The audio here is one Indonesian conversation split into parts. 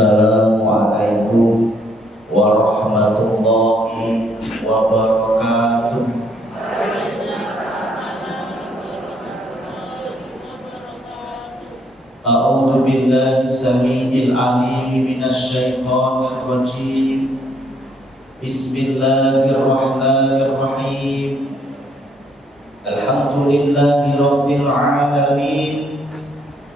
Assalamualaikum warahmatullahi wabarakatuh. A'udzu billahi samii'il 'aliim minasy syaithaanir rajiim. Bismillahirrahmanirrahim. Alhamdulillahi rabbil 'alamin.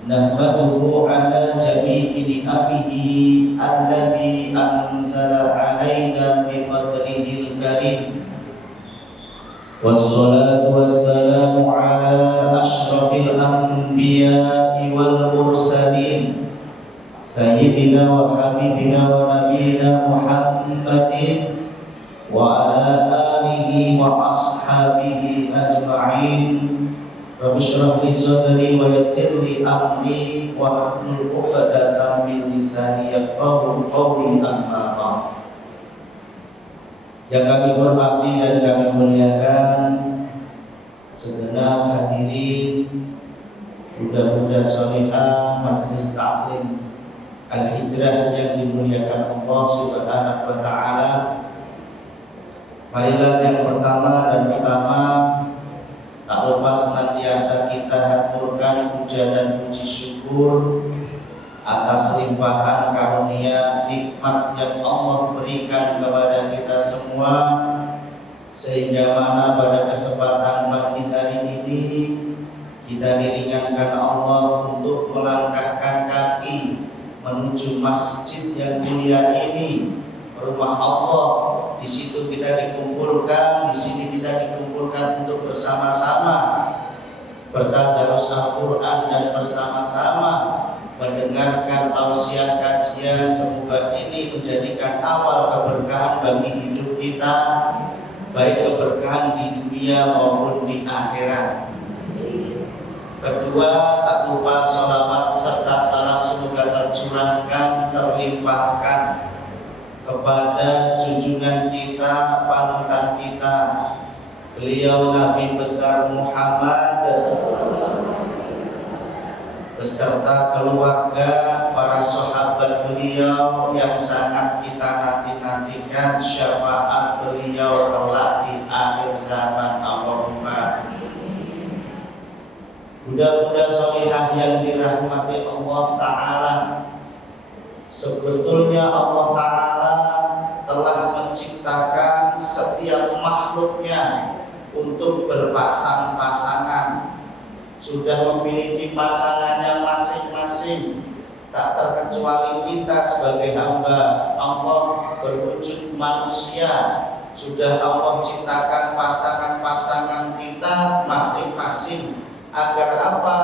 Nahmaduhu ala jami'i ni'amihi alladhi anzala alaina bi fadlihil karim. Wassalatu wassalamu ala asyrafil anbiya'i wal mursalin sayyidina wa habibina wa nabiyina Muhammadin wa ala alihi wa ashabihi ajma'in. Rabbi shrah li sadri wa yassir li amri wa hlul 'uqdatam min lisani yafqahu qawli, amma ba'd. Yang kami hormati dan kami muliakan segenap hadirin budak-budak salihah Majelis Ta'lim Al-Hijrah yang dimuliakan Allah Subhanahu wa taala. Marilah yang pertama dan utama, tak lupa senantiasa kita haturkan puja dan puji syukur atas limpahan karunia nikmat yang Allah berikan kepada kita semua, sehingga mana pada kesempatan pagi hari ini kita diringankan Allah untuk melangkahkan kaki menuju masjid yang mulia ini, rumah Allah. Di situ kita dikumpulkan, di sini kita dikumpulkan untuk bersama-sama bertadarus Al-Quran dan bersama-sama mendengarkan tausiah kajian. Semoga ini menjadikan awal keberkahan bagi hidup kita, baik keberkahan di dunia maupun di akhirat. Kedua, tak lupa sholawat serta salam semoga tercurahkan, terlimpahkan kepada junjungan kita, panutan kita, beliau Nabi besar Muhammad beserta keluarga, para sahabat beliau yang sangat kita nanti-nantikan syafaat beliau kelak di akhir zaman. Allahumma. Budak-budak salihah yang dirahmati Allah Ta'ala, sebetulnya Allah Ta'ala telah menciptakan setiap makhluknya untuk berpasang-pasangan, sudah memiliki pasangannya masing-masing. Tak terkecuali kita sebagai hamba Allah berwujud manusia, sudah Allah ciptakan pasangan-pasangan kita masing-masing. Agar apa?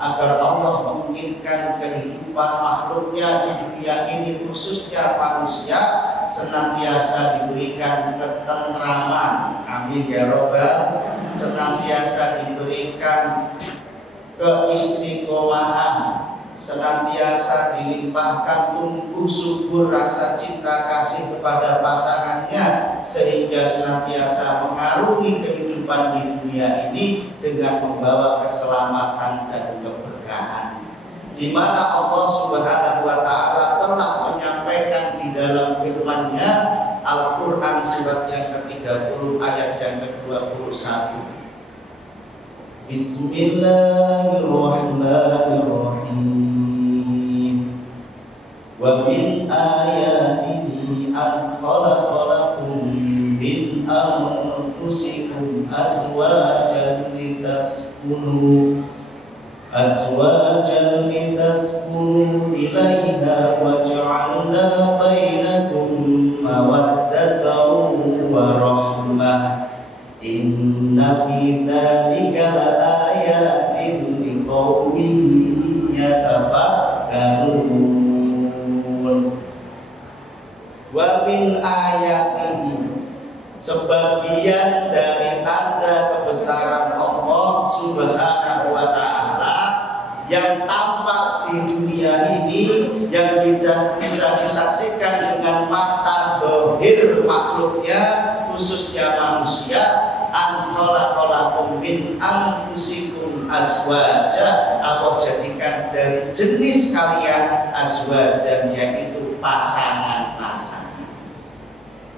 Agar Allah menginginkan kehidupan makhluknya di dunia ini, khususnya manusia, senantiasa diberikan ketentraman. Amin ya robbal. Senantiasa diberikan keistiqomahan, senantiasa dilimpahkan tumbuh subur rasa cinta kasih kepada pasangannya, sehingga senantiasa mengarungi kehidupan di dunia ini dengan membawa keselamatan dan keberkahan. Di mana Allah Subhanahu wa taala telah menyampaikan di dalam firman-Nya Al-Qur'an surat yang ke-30 ayat yang ke-21. Bismillahirrahmanirrahim. Wa min ayatihi an khalaqalakum min anfusikum azwajan litaskunu ilaiha wa ja'alna bainakum mawaddatan wa rahmah. Inna fi dzalika laayatin liqaumin yatafakkarun. Wa min ayatihi, sebagian dari tanda kebesaran Allah Subhanahu wa taala yang tampak di dunia ini, yang bisa disaksikan dengan mata dohir makhluknya, khususnya manusia. An khalaqalakum min anfusikum azwaja, Allah jadikan dari jenis kalian azwaja azwajan, yaitu pasangan-pasangan.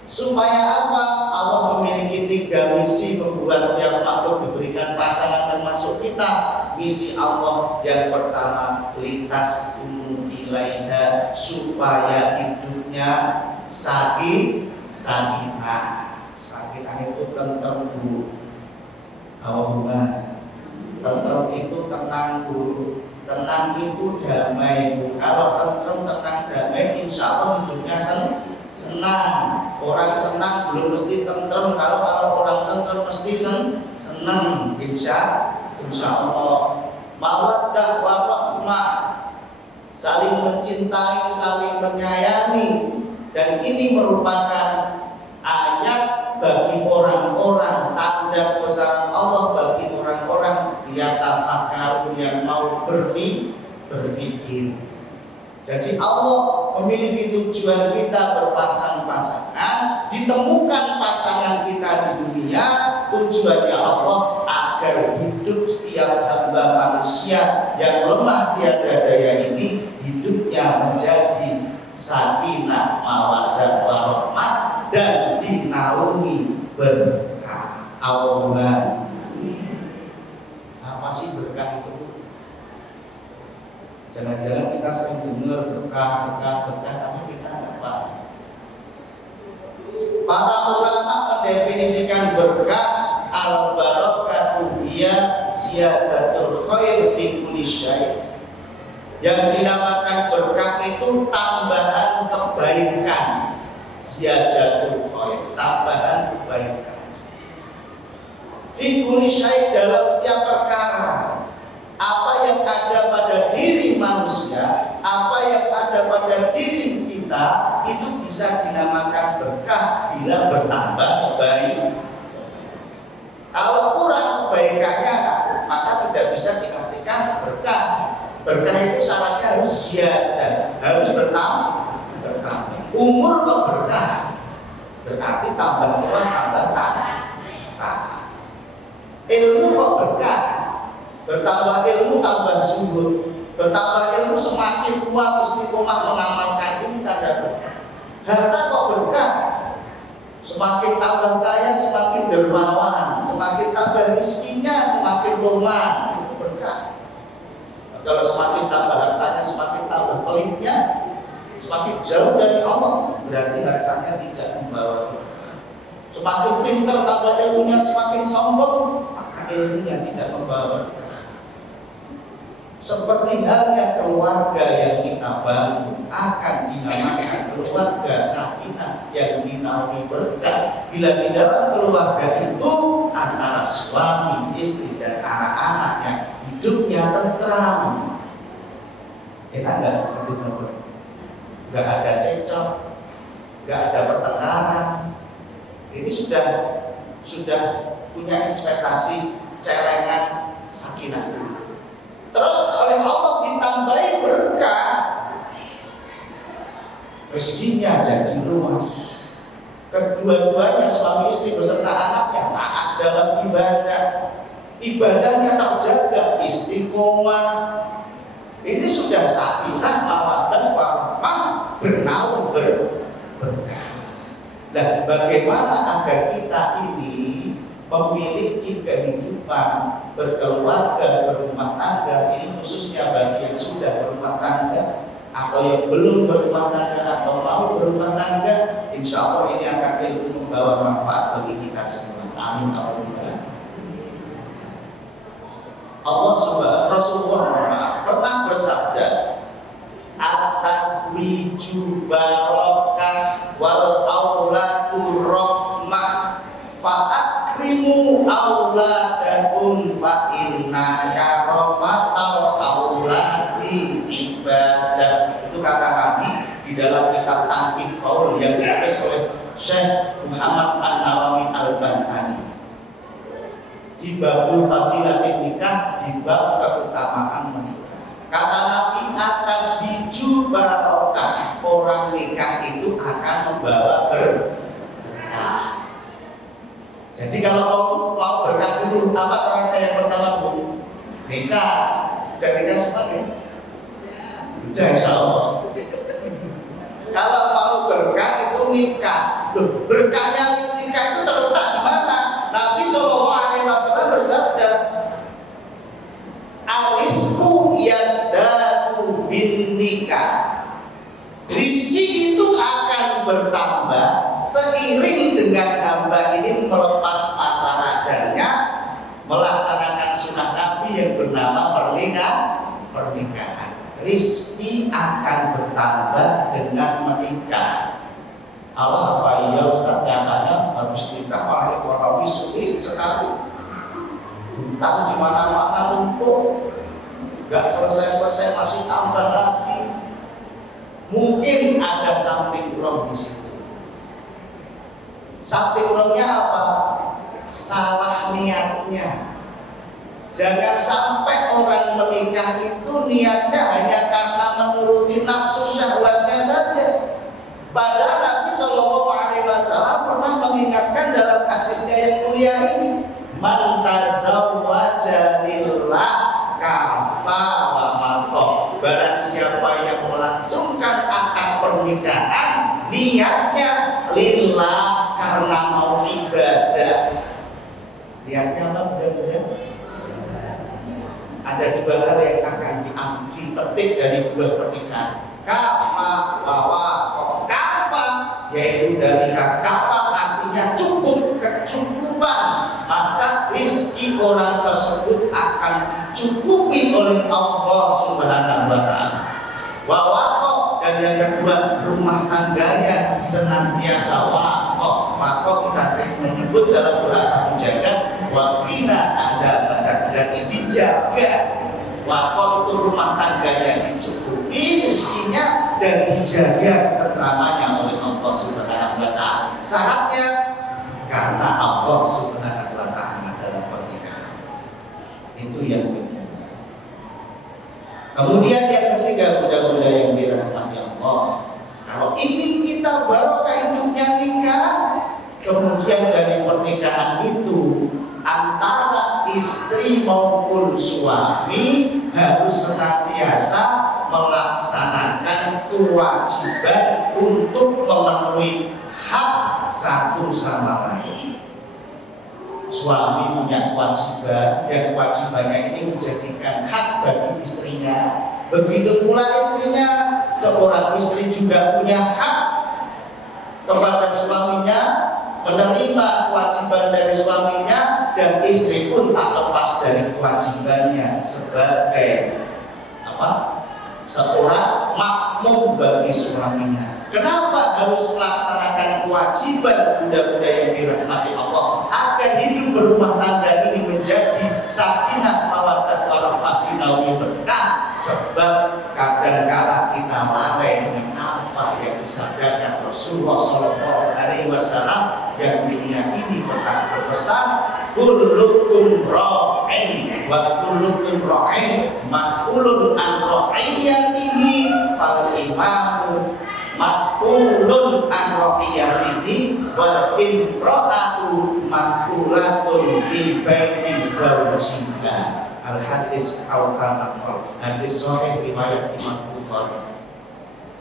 Supaya apa? Allah memiliki 3 misi membuat setiap makhluk diberikan pasangan termasuk kita. Misi Allah yang pertama, litas ilaiha, supaya hidupnya sakinah. Sakinah itu tentrem Bu. Allahumma. Tentrem itu tenang Bu. Tenang itu damai Bu. Kalau tentrem, tenang, damai, insya Allah hidupnya senang. Orang senang belum mesti tentrem. Kalau orang tentrem mesti senang. Insya Allah. Mawaddah warahmah, saling mencintai, saling menyayangi. Dan ini merupakan ayat bagi orang-orang, tanda kebesaran Allah bagi orang-orang yatafakkarun, yang mau berpikir. Jadi Allah memiliki tujuan kita berpasang-pasangan, ditemukan pasangan kita di dunia. Tujuannya Allah agar hidup setiap hamba manusia yang lemah tiada daya ini, hidupnya menjadi sakinah, mawaddah, warahmah, dan dinaungi berkah. Allahumma. Apa sih berkah itu? Jangan-jangan kita sering dengar berkah, tapi kita nggak paham. Para ulama mendefinisikan berkah, al-barakatu hiya ziyadatul khair fi kulli syai'. Yang dinamakan berkah itu tambahan kebaikan. Ziyadatul khair, tambahan kebaikan. Fi kulli syai', dalam setiap perkara. Apa yang ada pada diri manusia, apa yang ada pada diri kita, itu bisa dinamakan berkah bila bertambah kebaikan. Kalau kurang kebaikannya, maka tidak bisa diartikan berkah. Berkah itu syaratnya harus ziyadah, harus bertambah. Umur kok berkah, berarti tambah tua, tambah tanah. Ilmu kok berkah, bertambah ilmu tambah zuhud, bertambah ilmu semakin kuat istiqomah mengamalkan, ini tanda berkah. Harta kok berkah, semakin tambah kaya semakin dermawan, semakin tambah rizkinya semakin lumayan, itu berkah. Kalau semakin tambah hartanya semakin tambah pelitnya, semakin jauh dari Allah, berarti hartanya tidak membawa berkah. Semakin pintar tambah ilmunya semakin sombong, maka ilmunya tidak membawa berkah. Seperti halnya keluarga yang kita bangun akan dinamakan keluarga sakinah yang dinaungi berkah bila di dalam keluarga itu antara suami, istri, dan anak-anaknya hidupnya tentram. Enak nggak? Nggak ada cekcok, nggak ada pertengkaran. Ini sudah punya investasi celengan sakinah. Terus oleh Allah ditambahi berkah, rezekinya jadi luas. Kedua-duanya suami istri beserta anaknya taat dalam ibadah, ibadahnya terjaga, istiqomah. Ini sudah sakinah, mawaddah, warahmah, bernaung berkah. Nah, bagaimana agar kita ini memiliki kehidupan berkeluarga, berumah tangga, ini khususnya bagi yang sudah berumah tangga atau yang belum berumah tangga atau mau berumah tangga, insya Allah ini akan membawa manfaat bagi kita semua. Amin. Allah subhanahu Rasulullah pernah bersabda, atas wiju barokah wal aulatu rahmah fa'akrimu auladakum fa inna karomatal auladi ibadah. Itu kata Nabi di dalam kitab Taqih Qaul yang ditulis oleh Syekh Muhammad An-Nawawi Al-Bantani di babul fadilatin nikah, di bab keutamaan menikah. Kata Nabi, atas biju barokah orang nikah itu akan membawa berkah. Jadi kalau mau berkah dulu, apa syaratnya yang pertama Bu? Nikah. Dan nikah sebagai? Sudah insya Allah. Kalau mau berkah itu nikah. Loh, berkahnya nikah itu terletak di mana? Nabi SAW bersabda, "Arizqu yazdadu bin nikah." Rizki itu akan bertambah seiring dengan hamba ini melepas masa rajanya, melaksanakan sunnah Nabi yang bernama pernikahan. Rizki akan bertambah dengan menikah. Allah, apa iya Ustaz, nyatanya habis nikah malah ekonomi sulit sekali. Hutang di mana-mana numpuk, nggak selesai-selesai masih tambah lagi. Mungkin ada something wrong di situ. Something wrongnya apa? Salah niatnya. Jangan sampai orang menikah itu niatnya hanya karena menuruti nafsu syahwatnya saja. Padahal Nabi SAW pernah mengingatkan dalam hadisnya yang mulia ini, "Man tazawwaja lillah kafa wa maqam." Barang siapa yang melangsungkan akad pernikahan niatnya lillah, karena mau ibadah. Niatnya apa? Benar-benar ada dua hal yang akan dipetik dari dua pernikahan. Kafa wa waqaf. Kafa yaitu dari kafa artinya cukup, kecukupan. Maka rizki orang tersebut akan dicukupi oleh Allah Subhanahu wa ta'ala. Wa waqaf, dan yang kedua rumah tangganya senantiasa waqaf. Waqaf kita sering menyebut dalam bahasa penjaga, waqina ada berarti dijaga. Waqaf itu rumah tangganya dicukupi rezekinya dan dijaga ketentramannya oleh Allah Subhanahu wa ta'ala. Syaratnya karena Allah Subhanahu wa ta'ala dalam pernikahan. Itu yang kedua. Kemudian yang ketiga, budak-budak yang dirahmati Allah, kalau ingin kita barokah hidupnya nikah, kemudian dari pernikahan itu antara istri maupun suami harus senantiasa melaksanakan kewajiban untuk memenuhi hak satu sama lain. Suami punya kewajiban, dan kewajibannya ini menjadikan hak bagi istrinya. Begitu pula istrinya, seorang istri juga punya hak kepada suaminya, menerima kewajiban dari suaminya, dan istri pun tak lepas dari kewajibannya sebagai seorang makmum bagi suaminya. Kenapa harus melaksanakan kewajiban budak-budak yang dirahmati Allah? Agar hidup berumah tangga ini menjadi sakinah mawaddah warahmah binawi berkah. Sebab kadang-kala kita lalai dengan apa yang disabdakan Rasulullah SAW yang dunia ini pernah berpesan, kullukum ra'in wa kullukum ra'in mas'ulun an ra'iyatihi fal imamu mas'ulun an ra'iyatihi wal imra'atu mas'ulatun fi baiti zawjiha. Al-hadis al-kamakol, hadis sahih riwayat Imam Bukhari.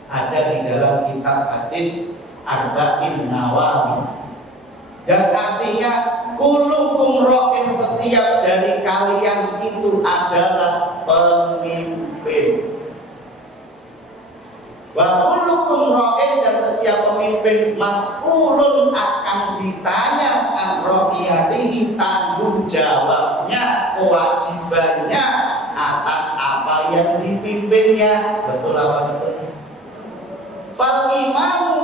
Ada di dalam kitab hadis Arba'in Nawawi. Dan artinya kulukum ra'in, setiap dari kalian itu adalah pemimpin. Wa kulukum ra'in, dan setiap pemimpin mas'ulun akan ditanya an ra'iyatihi, tanggung jawabnya, kewajibannya atas apa yang dipimpinnya. Betul apa betul? Fal imamu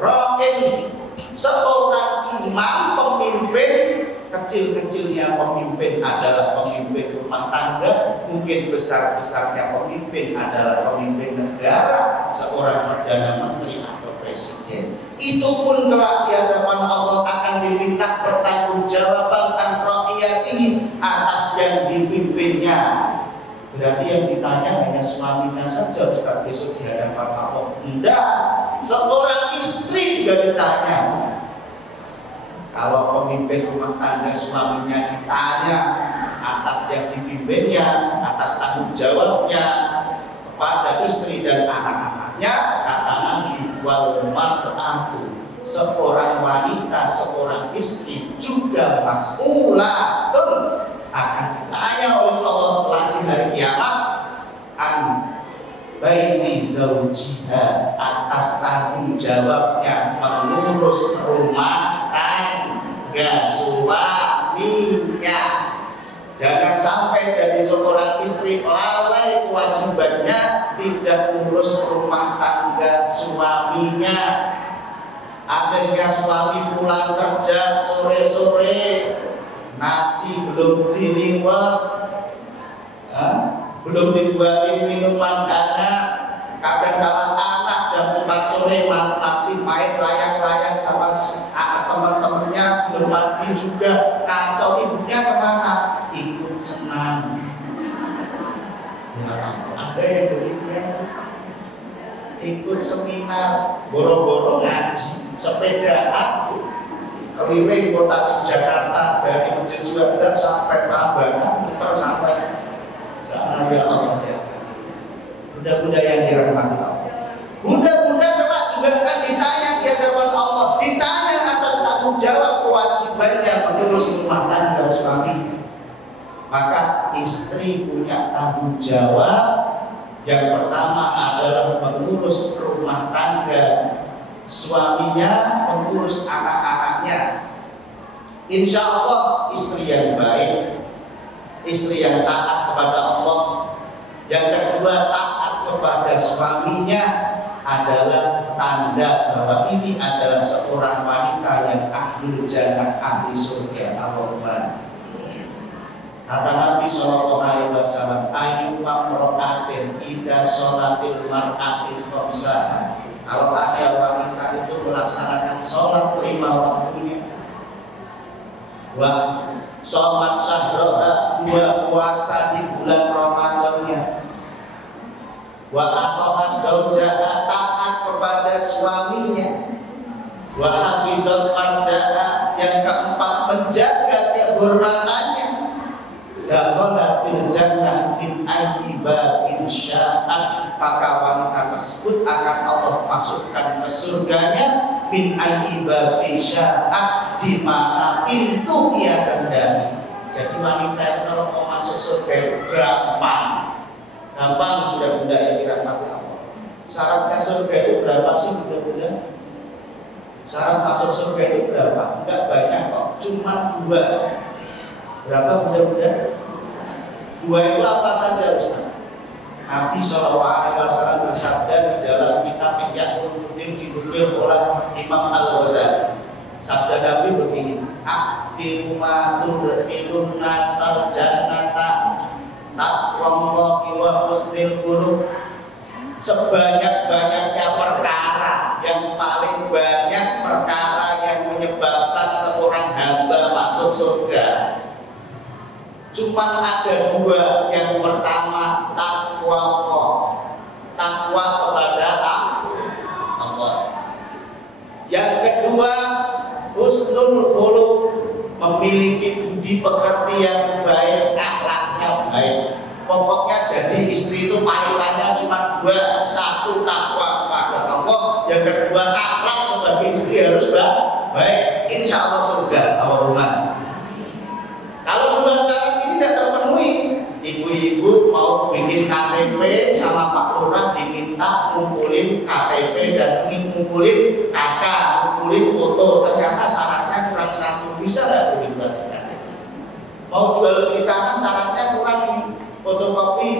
ra'in, seorang imam, pemimpin, kecil-kecilnya pemimpin adalah pemimpin rumah tangga, mungkin besar-besarnya pemimpin adalah pemimpin negara, seorang perdana menteri atau presiden. Itu pun kelak di hadapan Allah akan diminta pertanggungjawaban an ra'iyatihi, atas yang dipimpinnya. Berarti yang ditanya hanya suaminya saja, Ustaz, besok di hadapan Allah? Tidak, seorang istri juga ditanya. Kalau pemimpin rumah tangga suaminya ditanya atas yang dipimpinnya, atas tanggung jawabnya kepada istri dan anak-anaknya, kata Nabi, wa seorang wanita, seorang istri juga mas'ulatun, akan ditanya oleh Allah kelak di hari kiamat an baiti zaujiha, atas tanggung jawabnya mengurus rumah tangga suaminya. Jangan sampai jadi seorang istri lalai kewajibannya, tidak urus rumah tangga suaminya. Akhirnya suami pulang kerja sore-sore, nasi belum diliwat, belum dibuatin minuman hangat. Kadang-kadang anak jam 4 sore masih main layang-layang sama teman-temannya, belum mandi juga. Kacau, ibunya kemana? Ikut senam. Ada yang demikian, ikut seminar, boro-boro ngaji, sepedaan keliling kota Jakarta dari Masjid Juanda sampai Prambanan, terus sampai sana. Ya Allah, ya bunda-bunda yang dirahmati Allah, bunda-bunda kelak juga akan ditanya di hadapan Allah, ditanya atas tanggung jawab kewajibannya mengurus rumah tangga suami. Maka istri punya tanggung jawab. Yang pertama adalah mengurus rumah tangga suaminya, mengurus anak-anaknya. Insya Allah istri yang baik, istri yang taat kepada Allah. Yang kedua, taat kepada suaminya adalah tanda bahwa ini adalah seorang wanita yang ahlul jannah, ahli surga. Allahumma. Kata Nabi SAW, ayu mamro'atin ida sholatil mar'ati khomsah. Kalau ada wanita itu melaksanakan sholat 5 waktunya, wah sholat syahroha, 2 puasa di bulan Ramadannya, wa atohat zaujaha, taat kepada suaminya, wa hafidhat farjaha, yang keempat menjaga kehormatannya, dakhala bil jannah min ayyi babin sya'at, maka wanita tersebut akan Allah masukkan ke surganya min ayyi babin sya'at, di mana pintu ia kehendaki. Jadi wanita itu kalau mau masuk surga itu gampang bunda-bunda yang dirahmati Allah. Syaratnya surga itu berapa sih bunda-bunda? Syarat masuk surga itu berapa? Enggak banyak kok, cuma 2. Berapa bunda-bunda? 2 itu apa saja Ustaz? Nabi SAW bersabda di dalam kitab Ihya Ulumuddin, dinukil oleh Imam Al-Ghazali. Sabda Nabi begini, aktsiru ma tudkhilun nasal jannata taqwallahi wa husnul khuluq. Sebanyak-banyaknya perkara, yang paling banyak perkara yang menyebabkan seorang hamba masuk surga, cuma ada 2. Yang pertama takwa Allah, takwa kepada Allah. Yang kedua husnul khuluq, memiliki budi pekerti yang baik, akhlaknya baik. Pokoknya jadi istri itu panggilannya cuma 2. 1 takwa kepada Allah, yang kedua akhlak sebagai istri harus baik. Insya Allah surga. Allahumma. Kalau 2 syarat ini tidak terpenuhi, ibu-ibu mau bikin KTP sama Pak Lurah diminta ngumpulin KTP dan ngumpulin KK, ngumpulin foto, ternyata syaratnya kurang 1, bisa nggak dibuat KTP? Mau jual beli tanah syaratnya kurang ini, fotokopi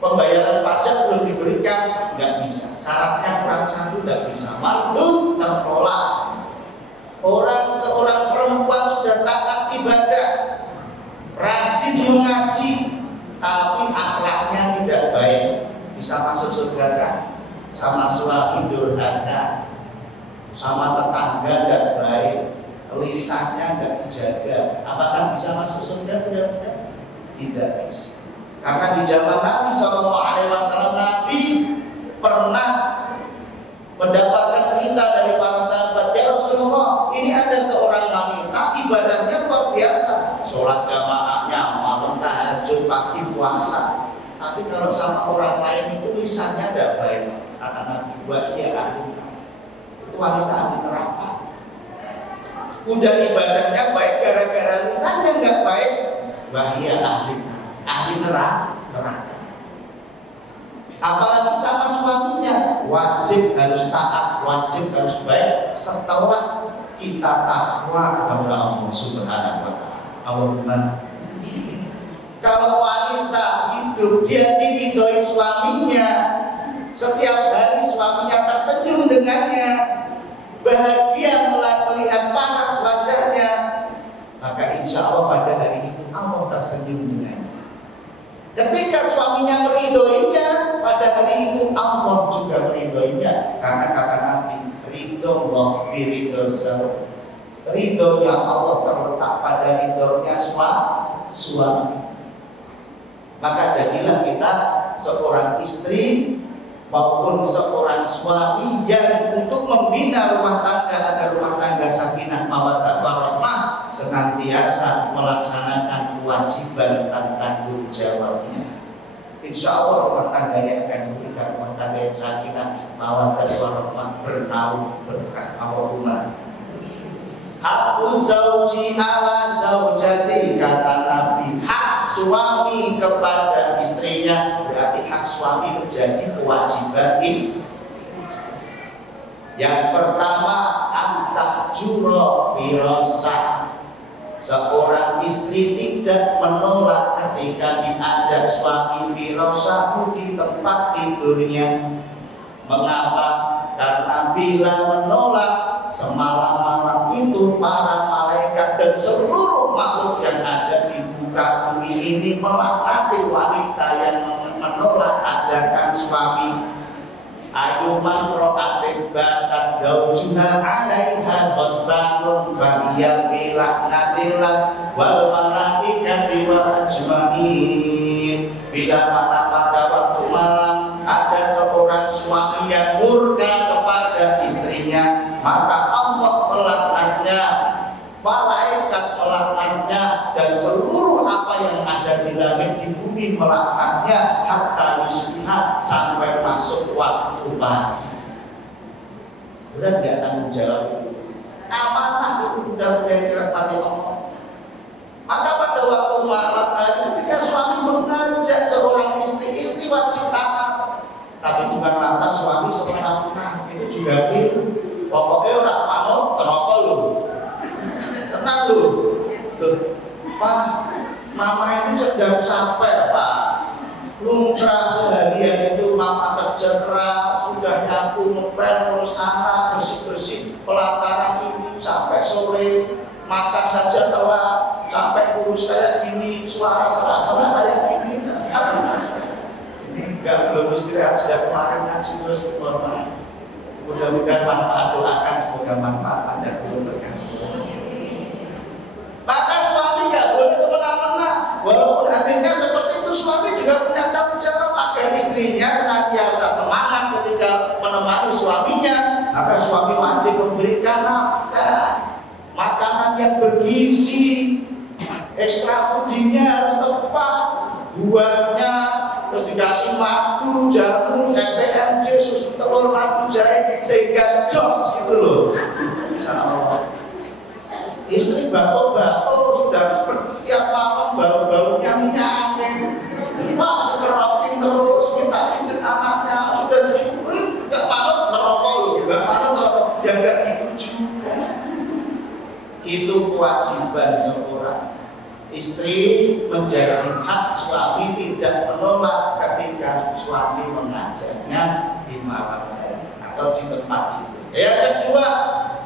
pembayaran pajak belum diberikan, nggak bisa. Syaratnya kurang 1, nggak bisa. Mardud, tertolak. Seorang perempuan sudah taat ibadah, rajin mengaji, tapi akhlaknya tidak baik, bisa masuk surga kan? Sama suami durhaka, sama tetangga tidak baik, lisannya nggak dijaga, apakah bisa masuk surga? Tidak bisa. Karena di zaman Nabi SAW, Nabi pernah mendapatkan cerita dari para sahabat, ya Rasulullah, ini ada seorang wanita ibadahnya luar biasa, sholat jamaahnya, malam tahajud, pagi puasa, tapi kalau sama orang lain itu lisannya tidak baik. Kata Nabi, wa iya ahli, itu wanita ahli neraka. Udah ibadahnya baik, gara-gara lisannya nggak baik, bahaya ahli neraka. Apalagi sama suaminya, wajib harus taat, wajib harus baik setelah kita takwa kepada Allah Subhanahu wa Ta'ala. Allahumma. Kalau wanita hidup dia diridhoi suaminya, setiap hari suaminya tersenyum dengannya, bahagia melihat paras wajahnya, maka insya Allah pada hari itu Allah tersenyum dengannya. Ketika suaminya meridhoinya, pada hari itu Allah juga meridhoinya, karena kata Nabi, ridho Allah biridho zawj. Ridhonya Allah terletak pada ridhonya suami. Maka jadilah kita seorang istri maupun seorang suami yang untuk membina rumah tangga agar rumah tangga sakinah mawaddah warahmah senantiasa melaksanakan kewajiban dan tanggung jawabnya. Insya Allah rumah tangganya akan memberikan rumah tangga yang sakinah mawaddah warahmah, bernaung berkah. Allahumma. Hakku zauji ala zaujati, kata Nabi, hak suami kepada istrinya, berarti hak suami menjadi kewajiban Yang pertama, antahjuro firasah. Seorang istri tidak menolak ketika diajak suami firasahmu di tempat tidurnya. Mengapa? Karena bila menolak, semalam-malam itu para malaikat dan seluruh makhluk yang ada di muka bumi ini melaknati wanita yang menolak ajakan suami. Ayuman ro'atin batat zawjuha alaiha ghadbanun fahiyya fi laknatillah wal malaikati wa ajmain. Bila mana pada waktu malam ada seorang suami yang murka kepada istrinya, maka Allah melaknatnya, malaikat melaknatnya, dan seluruh apa yang ada di langit di bumi melaknatnya hatta yusbiha, sampai masuk waktu pagi. Berat gak tanggung jawab itu? Amanah itu budak-budak yang dirahmati Allah. Maka pada waktu malam hari ketika suami mengajak seorang istri wajib taat. Tapi bukan lantas suami semena-mena, itu juga biru. Pokoknya orang manut terokol lu. Tenang lu. Pak, mama itu sedang sampai Pak. Lumrah seharian itu mama kerja keras, sudah nyapu, ngepel, ngurus anak, bersih-bersih pelataran ini sampai sore, makan saja telat, sampai kurus kayak gini, suara serak-serak kayak gini. Apa rasanya? Ini belum istirahat sejak kemarin ngaji terus berkorban. Mudah-mudahan manfaat, doakan semoga manfaat panjang umur berkasih. Maka suami nggak boleh semena-mena, walaupun hatinya seperti itu, suami juga punya tanggung jawab agar istrinya senantiasa semangat ketika menemani suaminya. Maka suami wajib memberikan nafkah, makanan yang bergizi, ekstra foodingnya harus tepat, buahnya, terus dikasih madu, jamu, SPMJ, susu telur, madu jahe, sehingga jos gitu loh. Insyaallah. Istri batuk-batuk sudah setiap malam bau-baunya minyak angin. Pak sekerokin terus minta pijet anaknya, sudah gitu nggak malam merokok loh, nggak malam merokok, ya nggak gitu juga. Itu kewajiban seorang istri menjadi hak suami tidak menolak ketika suami mengajaknya di malam hari atau di tempat itu. Yang kedua,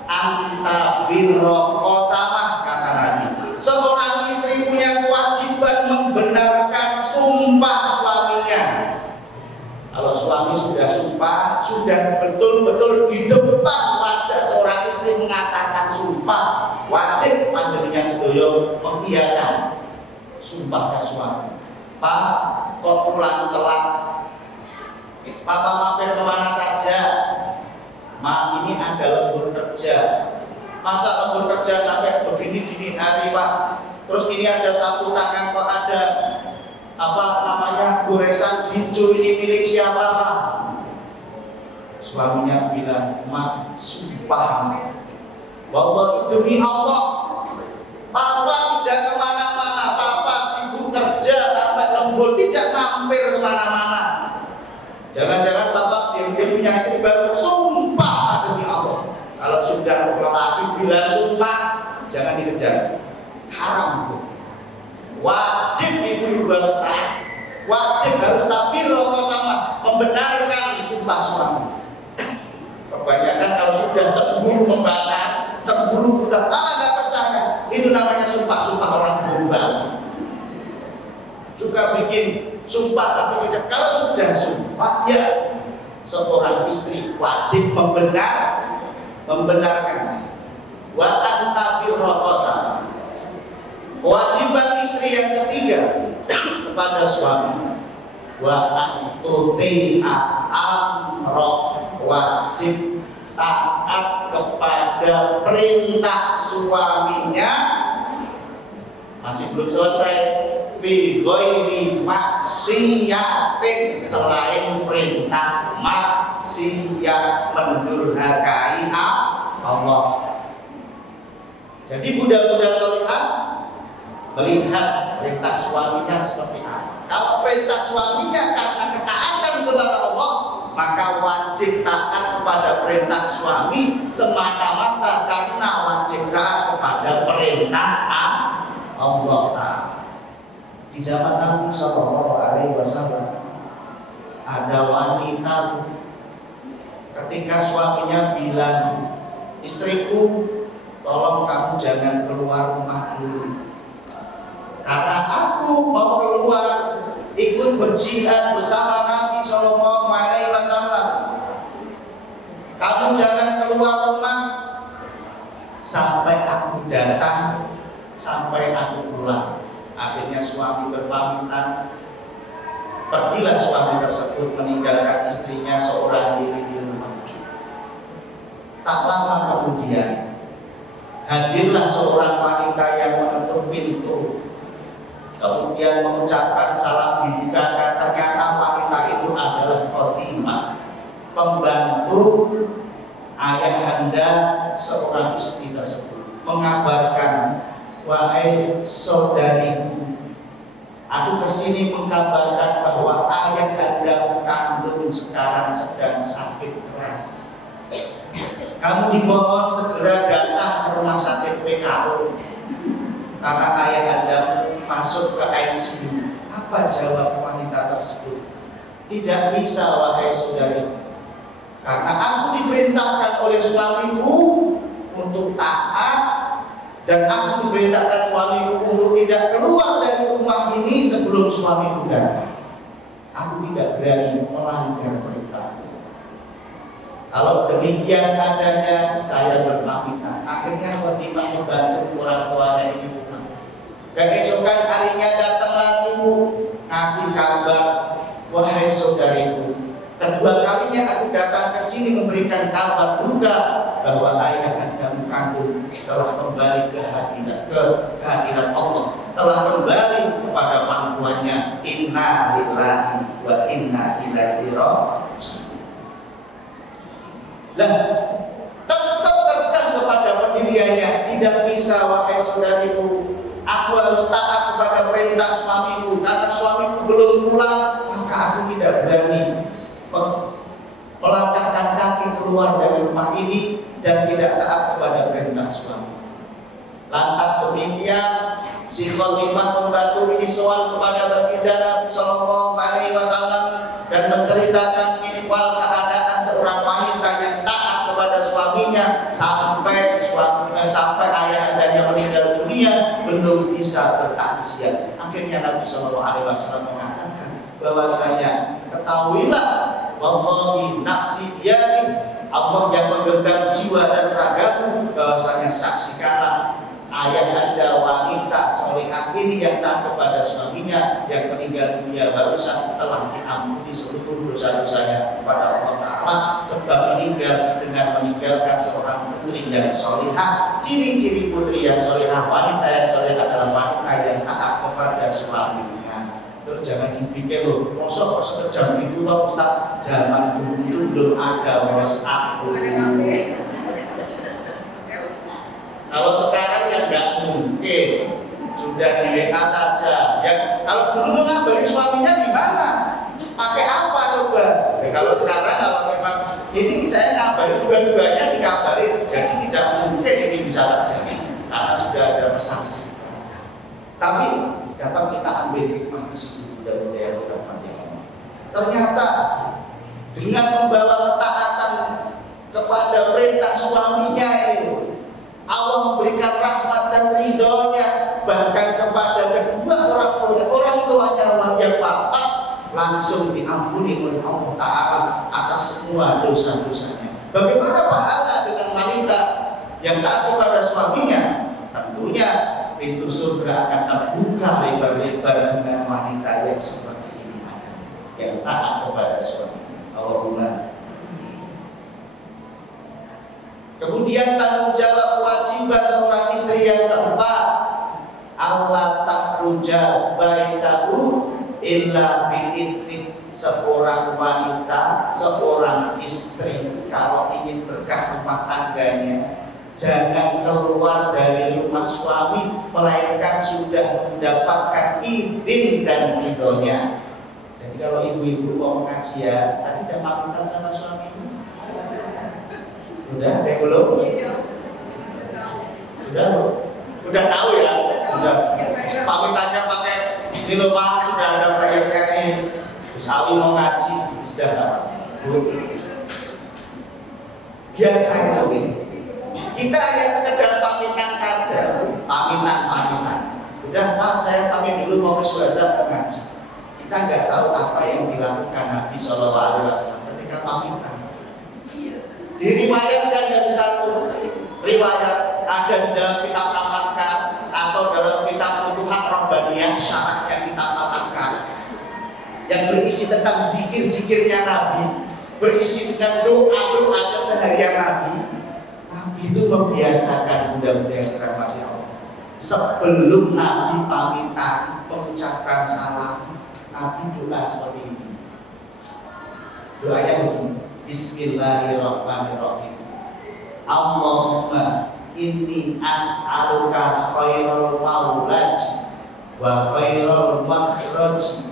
anta birroko sama, kata Nabi. Seorang istri punya kewajiban membenarkan sumpah suaminya. Kalau suami sudah sumpah, sudah betul-betul di depan wajah seorang istri mengatakan sumpah, wajib panjenengan sedoyo mengiyakan sumpahnya suami. Pak, kok pulang telat? Papa mampir kemana saja? Ma, ini ada lembur kerja. Masa lembur kerja sampai begini dini hari, Pak? Terus ini ada sapu tangan, kok ada apa namanya goresan hijau, ini milik siapa, Pak? Suaminya bilang, "Mak, sumpah, wallahi demi Allah, Papa tidak kemana-mana. Papa sibuk kerja sampai lembur, tidak mampir kemana-mana. Jangan-jangan Papa dia punya istri baru." Sumpah demi Allah. Kalau sudah lelaki bilang sumpah, jangan dikejar. Haram itu. Wajib ibu-ibu harus taat. Wajib harus tabir sama membenarkan sumpah suami. Kebanyakan kalau sudah cemburu membakar, cemburu buta, nggak percaya. Itu namanya sumpah-sumpah orang gombal. Suka bikin sumpah tapi tidak. Kalau sudah sumpah, ya seorang istri wajib membenarkan. Wa antabir rokosa. Kewajiban istri yang ketiga kepada suami, wa antuti'a amroh, wajib taat kepada perintah suaminya. Masih belum selesai, fi ghairi maksiatin, selain perintah maksiat, mendurhakai Allah. Jadi budak-budak salihah melihat perintah suaminya seperti apa. Kalau perintah suaminya karena ketaatan kepada Allah, maka wajib taat kepada perintah suami semata-mata karena wajib taat kepada perintah Allah Ta'ala. Di zaman Nabi SAW ada wanita ketika suaminya bilang, "Istriku, tolong kamu jangan keluar rumah dulu. Karena aku mau keluar ikut berjihad bersama Nabi SAW. Kamu jangan keluar rumah sampai aku datang, sampai aku pulang." Akhirnya suami berpamitan. Pergilah suami tersebut meninggalkan istrinya seorang diri di rumah. Tak lama kemudian hadirlah seorang wanita yang menutup pintu, kemudian mengucapkan salam dibukakan. Ternyata wanita itu adalah Fatimah, pembantu ayahanda seorang istri tersebut, mengabarkan, "Wahai saudariku, aku kesini mengkabarkan bahwa ayahandamu kandung sekarang sedang sakit keras. Kamu dimohon segera datang ke rumah sakit PKU karena ayahandamu masuk ke ICU." Apa jawab wanita tersebut? "Tidak bisa, wahai saudari, karena aku diperintahkan oleh suamiku untuk taat, dan aku diperintahkan suamiku untuk tidak keluar dari rumah ini sebelum suamiku datang. Aku tidak berani melanggar perintah. Kalau demikian adanya, saya berpamitan." Akhirnya Fatimah membantu orang tuanya ini pulang. Keesokan harinya datang lagi ngasih kabar, "Wahai saudariku, kedua kalinya aku datang ke sini memberikan kabar duka bahwa ayahandamu kandung telah kembali ke kehadiran Allah, telah kembali kepada pangkuannya. Inna lillahi wa inna ilaihi raji'un." Lah, tetap kekeh kepada pendiriannya. "Tidak bisa, wahai saudariku, aku harus taat kepada perintah suamiku. Karena suamiku belum pulang, maka aku tidak berani melangkahkan kaki keluar dari rumah ini dan tidak taat kepada perintah suami." Lantas demikian, si Fatimah membantu ini soal kepada baginda Nabi SAW dan menceritakan ihwal keadaan seorang wanita yang taat kepada suaminya sampai ayahandanya meninggal dunia belum bisa bertaksiat. Akhirnya Nabi SAW mengatakan bahwasanya, "Ketahuilah, wallahi nafsi biyadi, Allah yang menggenggam jiwa dan ragamu, bahwasanya saksikanlah ayahanda wanita solehah ini yang taat kepada suaminya yang meninggal dunia barusan telah diampuni seluruh dosa-dosanya kepada Allah Ta'ala, sebab meninggal dengan meninggalkan seorang putri yang solehah." Ciri-ciri putri yang solehah, wanita yang solehah adalah wanita yang taat kepada suaminya. Terus jangan dipikir loh, mosok sekejam itu toh Ustaz, zaman dulu itu belum ada WhatsApp. Kalau sekarang ya nggak mungkin, sudah di WA saja. Ya kalau dulu ngabari suaminya gimana? Pakai apa coba? Ya, kalau sekarang kalau memang ini saya ngabari dua-duanya dikabari, jadi tidak mungkin ini bisa terjadi karena sudah ada pesan. Tapi dapat kita ambil hikmah di situ dan yang kita ternyata dengan membawa ketaatan kepada perintah suaminya ini, Allah memberikan rahmat dan ridhonya bahkan kepada kedua orang tuanya yang wafat, langsung diampuni oleh Allah Ta'ala atas semua dosa-dosanya. Bagaimana pahala dengan wanita yang taat kepada suaminya? Tentunya pintu surga akan terbuka lebar-lebar dengan wanita yang seperti ini ada, yang taat kepada suaminya. Allahumma. Kemudian tanggung jawab kewajiban seorang istri yang keempat, Allah takhruja baitahu illa bi'idnih. Seorang wanita, seorang istri kalau ingin berkah rumah tangganya, jangan keluar dari rumah suami melainkan sudah mendapatkan izin dan ridhonya. Jadi kalau ibu-ibu mau mengaji ya, tadi udah pamitan sama suami? Udah, ada yang belum? Udah tahu ya? Udah. Pamitannya pakai ini loh Pak, sudah ada proyeknya nih. Sawi mau ngaji, sudah Bu. Biasa itu. Kita hanya sekedar pamitan saja, pamitan. Udah Pak, saya pamit dulu mau ke Suhada mau ngaji. Kita nggak tahu apa yang dilakukan Nabi SAW ketika pamitan. Diriwayatkan dari satu riwayat ada di dalam kitab Al-Fatihah atau dalam kitab Futuhat Rabbaniyah, syarahnya kitab Al-Fatihah, yang berisi tentang zikir-zikirnya Nabi, berisi dengan doa-doa keseharian Nabi. Nabi itu membiasakan bunda-bunda yang dirahmati Allah, sebelum Nabi pamitan mengucapkan salam, Nabi doa seperti ini. Doanya begini: Bismillahirrahmanirrahim. Allahumma inni as'aluka khairal maulaj wa khairal makhraj.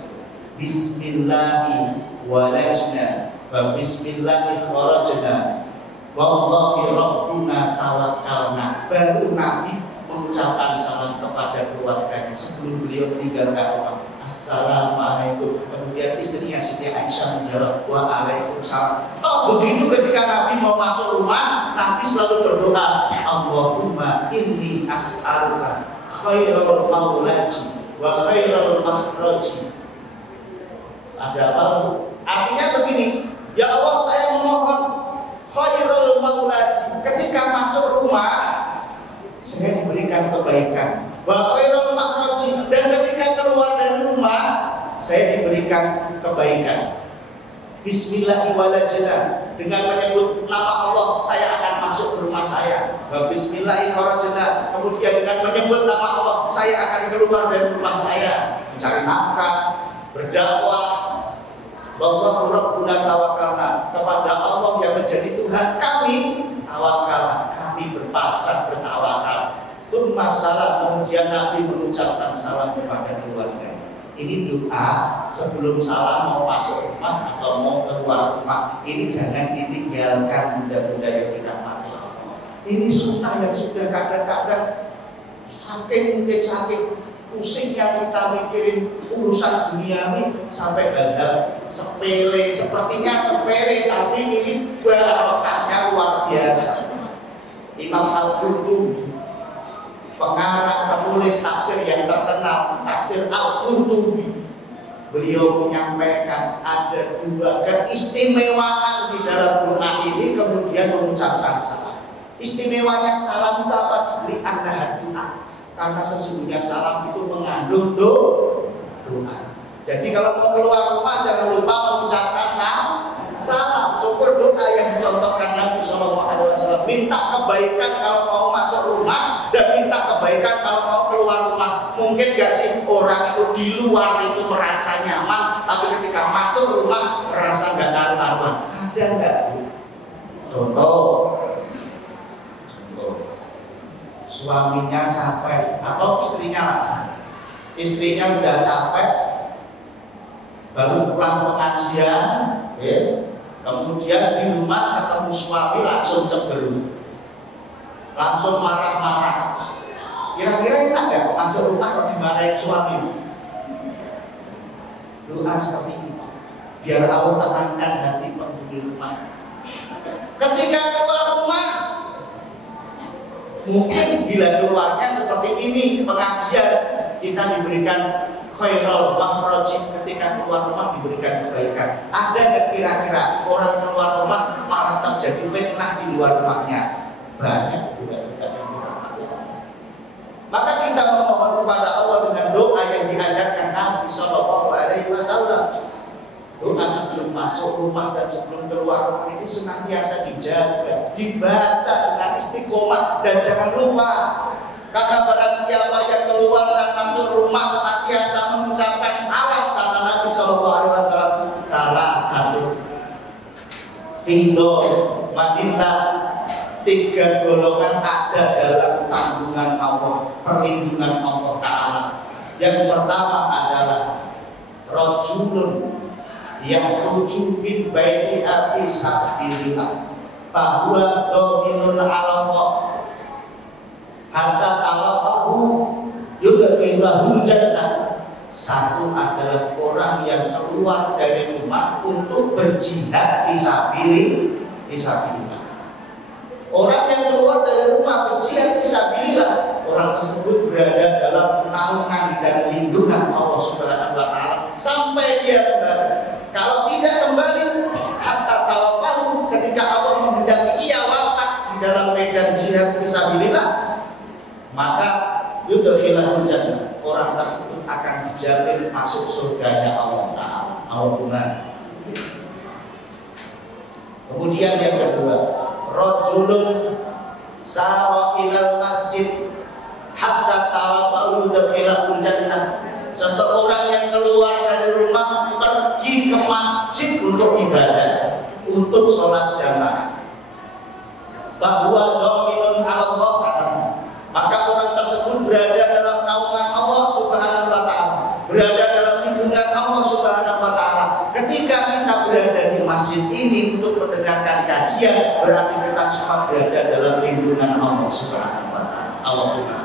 Bismillahi walajna wa bismillahi kharajna wallahi rabbuna tawakkalna. Baru Nabi mengucapkan salam kepada keluarganya sebelum beliau meninggalkan rumah. Assalamualaikum. Kemudian istrinya Siti Aisyah menjawab waalaikumsalam. Toh begitu ketika Nabi mau masuk rumah, Nabi selalu berdoa, Allahumma inni as'aluka khairal maulaji wa khairal makhraji. Ada apa? Artinya begini, ya Allah saya memohon khairul maulaji, ketika masuk rumah saya diberikan kebaikan, wa khairul makhraji, dan ketika keluar dari rumah saya diberikan kebaikan. Bismillahirrahmanirrahim, dengan menyebut nama Allah saya akan masuk ke rumah saya. Wa bismillahirrahmanirrahim, kemudian dengan menyebut nama Allah saya akan keluar dari rumah saya mencari nafkah, berdakwah. Wallahu rabbuna tawakkalna, kepada Allah yang menjadi Tuhan kami tawakal, kami berpasrah bertawakal. Tsumma salam, kemudian Nabi mengucapkan salam kepada keluarga. Ini doa sebelum salam mau masuk rumah atau mau keluar rumah. Ini jangan ditinggalkan bunda-bunda yang dirahmati Allah. Ini sunnah yang sudah kadang-kadang saking pusingnya kita mikirin urusan duniawi sampai hal-hal sepele, sepertinya sepele, tapi ini barokahnya luar biasa. Imam Al-Qurtubi, pengarang penulis tafsir yang terkenal, tafsir Al-Qurtubi, beliau menyampaikan ada dua keistimewaan di dalam doa ini, kemudian mengucapkan salam. Istimewanya salam itu apa sih? Li'annaha doa, karena sesungguhnya salam itu mengandung doa. Jadi kalau mau keluar rumah jangan lupa mengucapkan salam. Syukur doa yang dicontohkan Nabi SAW Wasallam. Minta kebaikan kalau mau masuk rumah dan minta kebaikan kalau mau keluar rumah. Mungkin gak sih orang itu di luar itu merasa nyaman, tapi ketika masuk rumah merasa gak karuan? Ada nggak? Contoh, suaminya capek atau istrinya udah capek, baru pulang pengajian, kemudian di rumah ketemu suami langsung cemberut, langsung marah-marah. Kira-kira enak gak masuk rumah kok dimarahin suami? Doa seperti ini, biar Allah tenangkan hati penghuni rumah. Ketika keluar rumah, mungkin bila keluarnya seperti ini pengajian, kita diberikan khairul makhraj, ketika keluar rumah diberikan kebaikan. Ada nggak kira-kira orang keluar rumah malah terjadi fitnah di luar rumahnya? Banyak juga yang kita lakukan. Maka kita memohon kepada Allah dengan doa yang diajarkan Nabi Shallallahu Alaihi Wasallam. Doa sebelum masuk rumah dan sebelum keluar rumah ini senantiasa dijaga, dibaca dengan istiqomah, dan jangan lupa, karena barang siapa yang keluar dan masuk rumah senantiasa mengucapkan salam, kata Nabi Shallallahu Alaihi Wasallam, salah satu Fido Manila, 3 golongan ada dalam tanggungan Allah, perlindungan Allah Ta'ala. Yang pertama adalah rajulun yang rujuk min bainiha fi sabilillah fahuwa dhaminun 'ala Allah hatta talafahu yudkhilahul jannah. Satu adalah orang yang keluar dari rumah untuk berjihad fi sabilillah. Orang yang keluar dari rumah berjihad fi sabilillah, orang tersebut berada dalam naungan dan lindungan Allah Subhanahu wa Ta'ala sampai dia kembali. Kalau tidak kembali, hatta tawafahu, ketika Allah menghendaki ia wafat di dalam medan jihad fisabilillah, maka yudkhilahul jannah, orang tersebut akan dijamin masuk surganya Allah Ta'ala. Allahumma. Kemudian yang kedua, rajulun sara ilal masjid hatta tawafahu yudkhilahul jannah, seseorang yang keluar dari rumah pergi ke masjid untuk ibadah, untuk sholat jamaah. Fahuwa dhaminun 'ala Allah, maka orang tersebut berada dalam naungan Allah Subhanahu wa Ta'ala, berada dalam lindungan Allah Subhanahu wa Ta'ala. Ketika kita berada di masjid ini untuk mendengarkan kajian, berarti kita semua berada dalam lindungan Allah Subhanahu wa Ta'ala. Allahumma.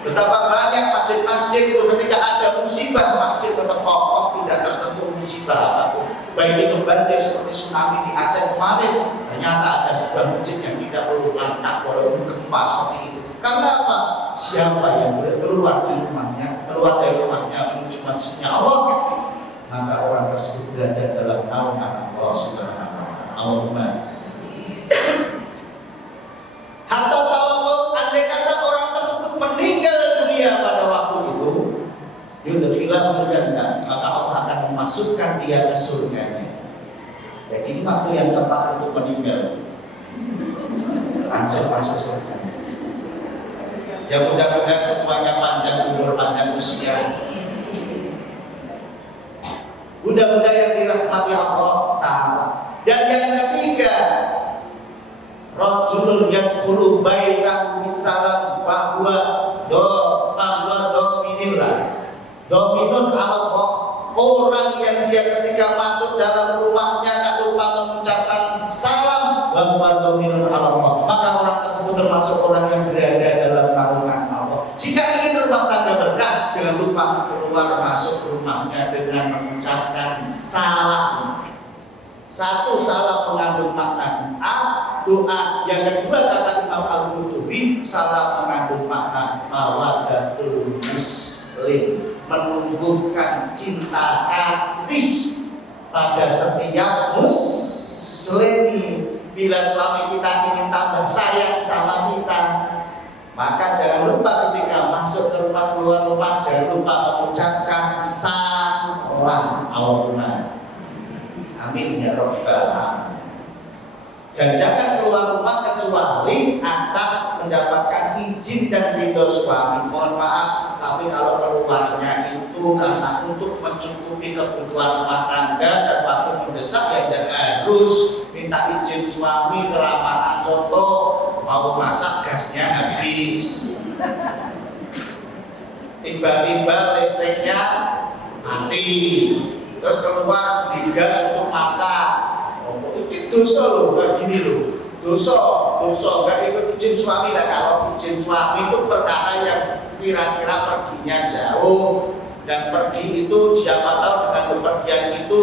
Betapa banyak masjid-masjid itu ketika ada musibah, masjid tetap kokoh, tidak tersentuh musibah apapun. Baik itu banjir seperti tsunami di Aceh kemarin, ternyata ada sebuah masjid yang tidak perlu lantak walaupun gempa seperti itu. Karena apa? Siapa yang keluar dari rumahnya menuju masjidnya Allah, maka orang tersebut berada dalam naungan Allah Subhanahu wa Ta'ala. Allahumma. Hatta tawakkul, andai kata orang tersebut meninggal dunia pada waktu itu, yudkhilahul jannah, maka Allah akan memasukkan dia ke surganya. Jadi ini waktu yang tepat untuk meninggal, langsung masuk surga. Ya mudah-mudahan semuanya panjang umur, panjang usia. Mudah-mudahan yang dirahmati Allah Ta'ala. Dan yang ketiga, rajulun yadkhulu baitahu bisalam fahuwa dhaminillah. Dhaminun 'ala Allah. Orang yang dia ketika masuk dalam rumahnya tak lupa mengucapkan salam, wa huwa dhaminun 'ala Allah, maka orang tersebut termasuk orang yang berada dalam naungan Allah. Jika ingin rumah tangga berkah, jangan lupa keluar masuk rumahnya dengan mengucapkan salam. Satu, salam mengandung makna doa. Yang kedua, kata Imam Al-Qurtubi, salam mengandung makna mawaddatul muslim, menumbuhkan cinta kasih pada setiap muslim. Bila suami kita ingin tambah sayang sama kita, maka jangan lupa ketika masuk ke rumah, keluar rumah, jangan lupa mengucapkan salam. Allahumma amin ya rabbal alamin. Dan jangan keluar rumah kecuali atas mendapatkan izin dan ridho suami. Mohon maaf, tapi kalau keluarnya itu karena untuk mencukupi kebutuhan rumah tangga dan waktu mendesak, ya tidak harus minta izin suami kelamaan. Contoh, mau masak gasnya habis, tiba-tiba listriknya mati, terus keluar digas untuk masak. Oh, itu dosa loh, kayak gini loh. Dosa nggak ikut izin suami lah. Kalau izin suami itu perkara yang kira-kira perginya jauh, dan pergi itu siapa tahu dengan bepergian itu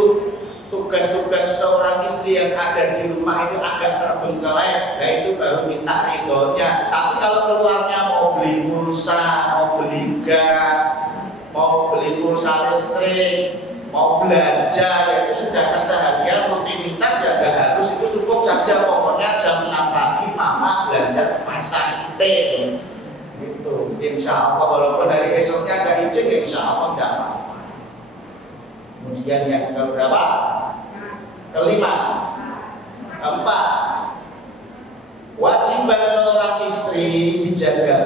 tugas-tugas seorang istri yang ada di rumah itu agak terbengkalai, nah itu baru minta ridhonya. Tapi kalau keluarnya mau beli pulsa, mau beli gas, mau beli pulsa listrik, mau belanja, ya itu sudah keseharian rutinitas, ya nggak harus, itu cukup saja. Pokoknya jam 6 pagi mama belanja ke pasar gitu. Insya Allah walaupun hari esoknya nggak izin, ya insya Allah nggak apa-apa. Kemudian yang keberapa? Kelima. Keempat, wajiban seorang istri dijaga.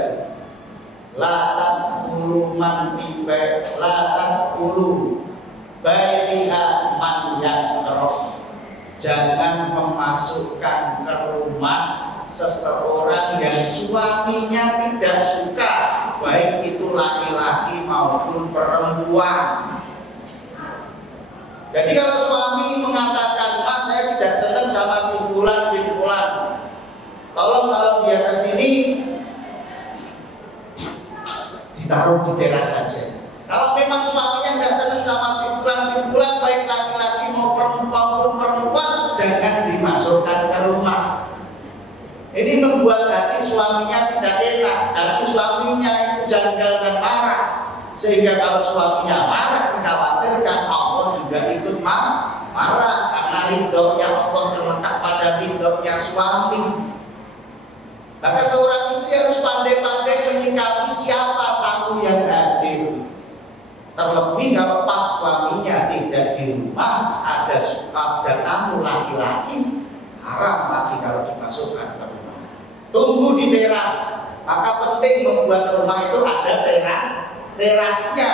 La tadkhulu man fi bait, la tadkhulu baitiha man yakrah. Jangan memasukkan ke rumah seseorang yang suaminya tidak suka, baik itu laki-laki maupun perempuan. Jadi kalau suami mengatakan, "Ah, saya tidak senang sama si fulan bin fulan, tolong kalau dia kesini ditaruh di teras saja." Kalau memang suaminya tidak senang sama si fulan bin fulan, baik laki-laki maupun perempuan, jangan dimasukkan ke rumah. Ini membuat hati suaminya tidak enak, hati suaminya itu janggal dan marah. Sehingga kalau suaminya marah, dikhawatirkan Allah juga ikut marah, karena ridhonya Allah terletak pada ridhonya suami. Maka seorang istri harus pandai-pandai menyikapi siapa tamu yang hadir. Terlebih kalau pas suaminya tidak di rumah, ada tamu laki-laki, haram lagi kalau dimasukkan ke rumah. Tunggu di teras. Maka penting membuat rumah itu ada terasnya,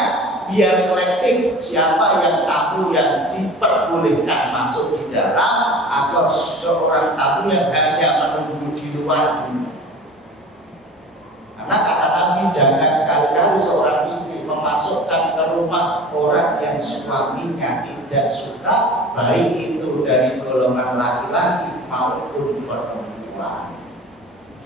biar selektif siapa yang tamu yang diperbolehkan masuk di dalam, atau seorang tamu yang hanya menunggu di luar dulu. Karena kata Nabi, jangan sekali-kali seorang istri memasukkan ke rumah orang yang suaminya tidak suka, baik itu dari golongan laki-laki maupun perempuan.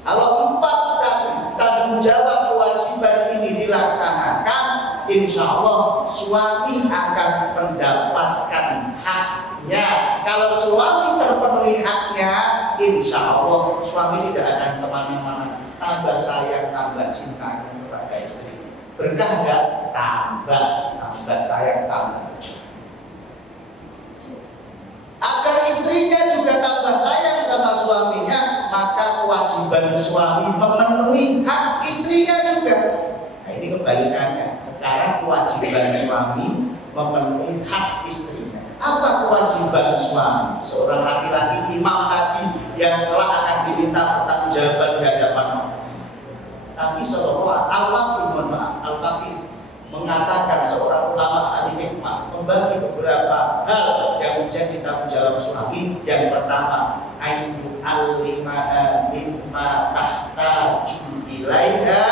Kalau 4 tanggung jawab kewajiban ini dilaksanakan, insya Allah suami akan mendapatkan haknya. Kalau suami terpenuhi haknya, insya Allah suami tidak akan kemana-mana. Tambah sayang, tambah cinta kepada istri. Berkah enggak? Tambah sayang, tambah. Agar istrinya juga tambah sayang sama suaminya, maka kewajiban suami memenuhi hak istrinya juga. Nah, ini kebalikannya. Sekarang kewajiban suami memenuhi hak istrinya. Apa kewajiban suami? Seorang laki-laki imam tadi yang telah akan diminta pertanggungjawaban di hadapan Allah. Nabi sallallahu Al-Faqih mengatakan, seorang ulama ahli hikmah membagi beberapa hal yang menjadi tanggung jawab suami. Yang pertama, ayu al-limaha mimma tahtaju ilaiha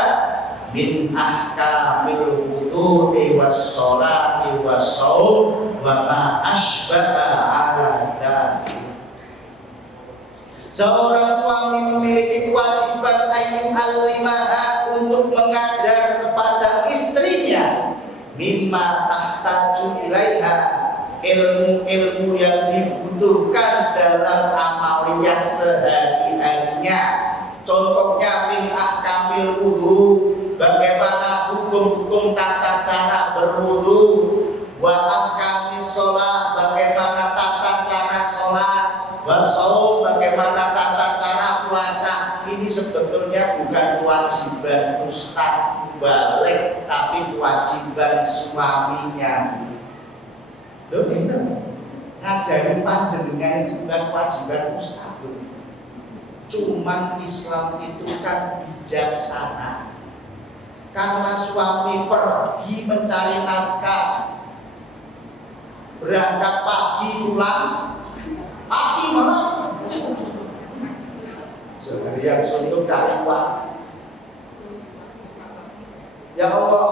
min ahkamil wudu'i was sholati was shaum wa ma asbaha ala dzalik. Seorang suami memiliki kewajiban ayu al-limaha untuk mengajar kepada istrinya mimma tahtaju ilaiha, ilmu-ilmu yang dibutuhkan dalam amaliyah sehari-harinya. Contohnya min ahkamil wudu, bagaimana hukum-hukum tata cara berwudu, wa ahkamis sholat, bagaimana tata cara sholat, wa shaum, bagaimana tata cara puasa. Ini sebetulnya bukan kewajiban ustaz balik, tapi kewajiban suaminya. Loh bener, ngajarin panjenengan itu bukan kewajiban ustaz. Cuman Islam itu kan bijaksana. Karena suami pergi mencari nafkah, berangkat pagi pulang pagi malam, seharian suntuk cari uang. Ya Allah,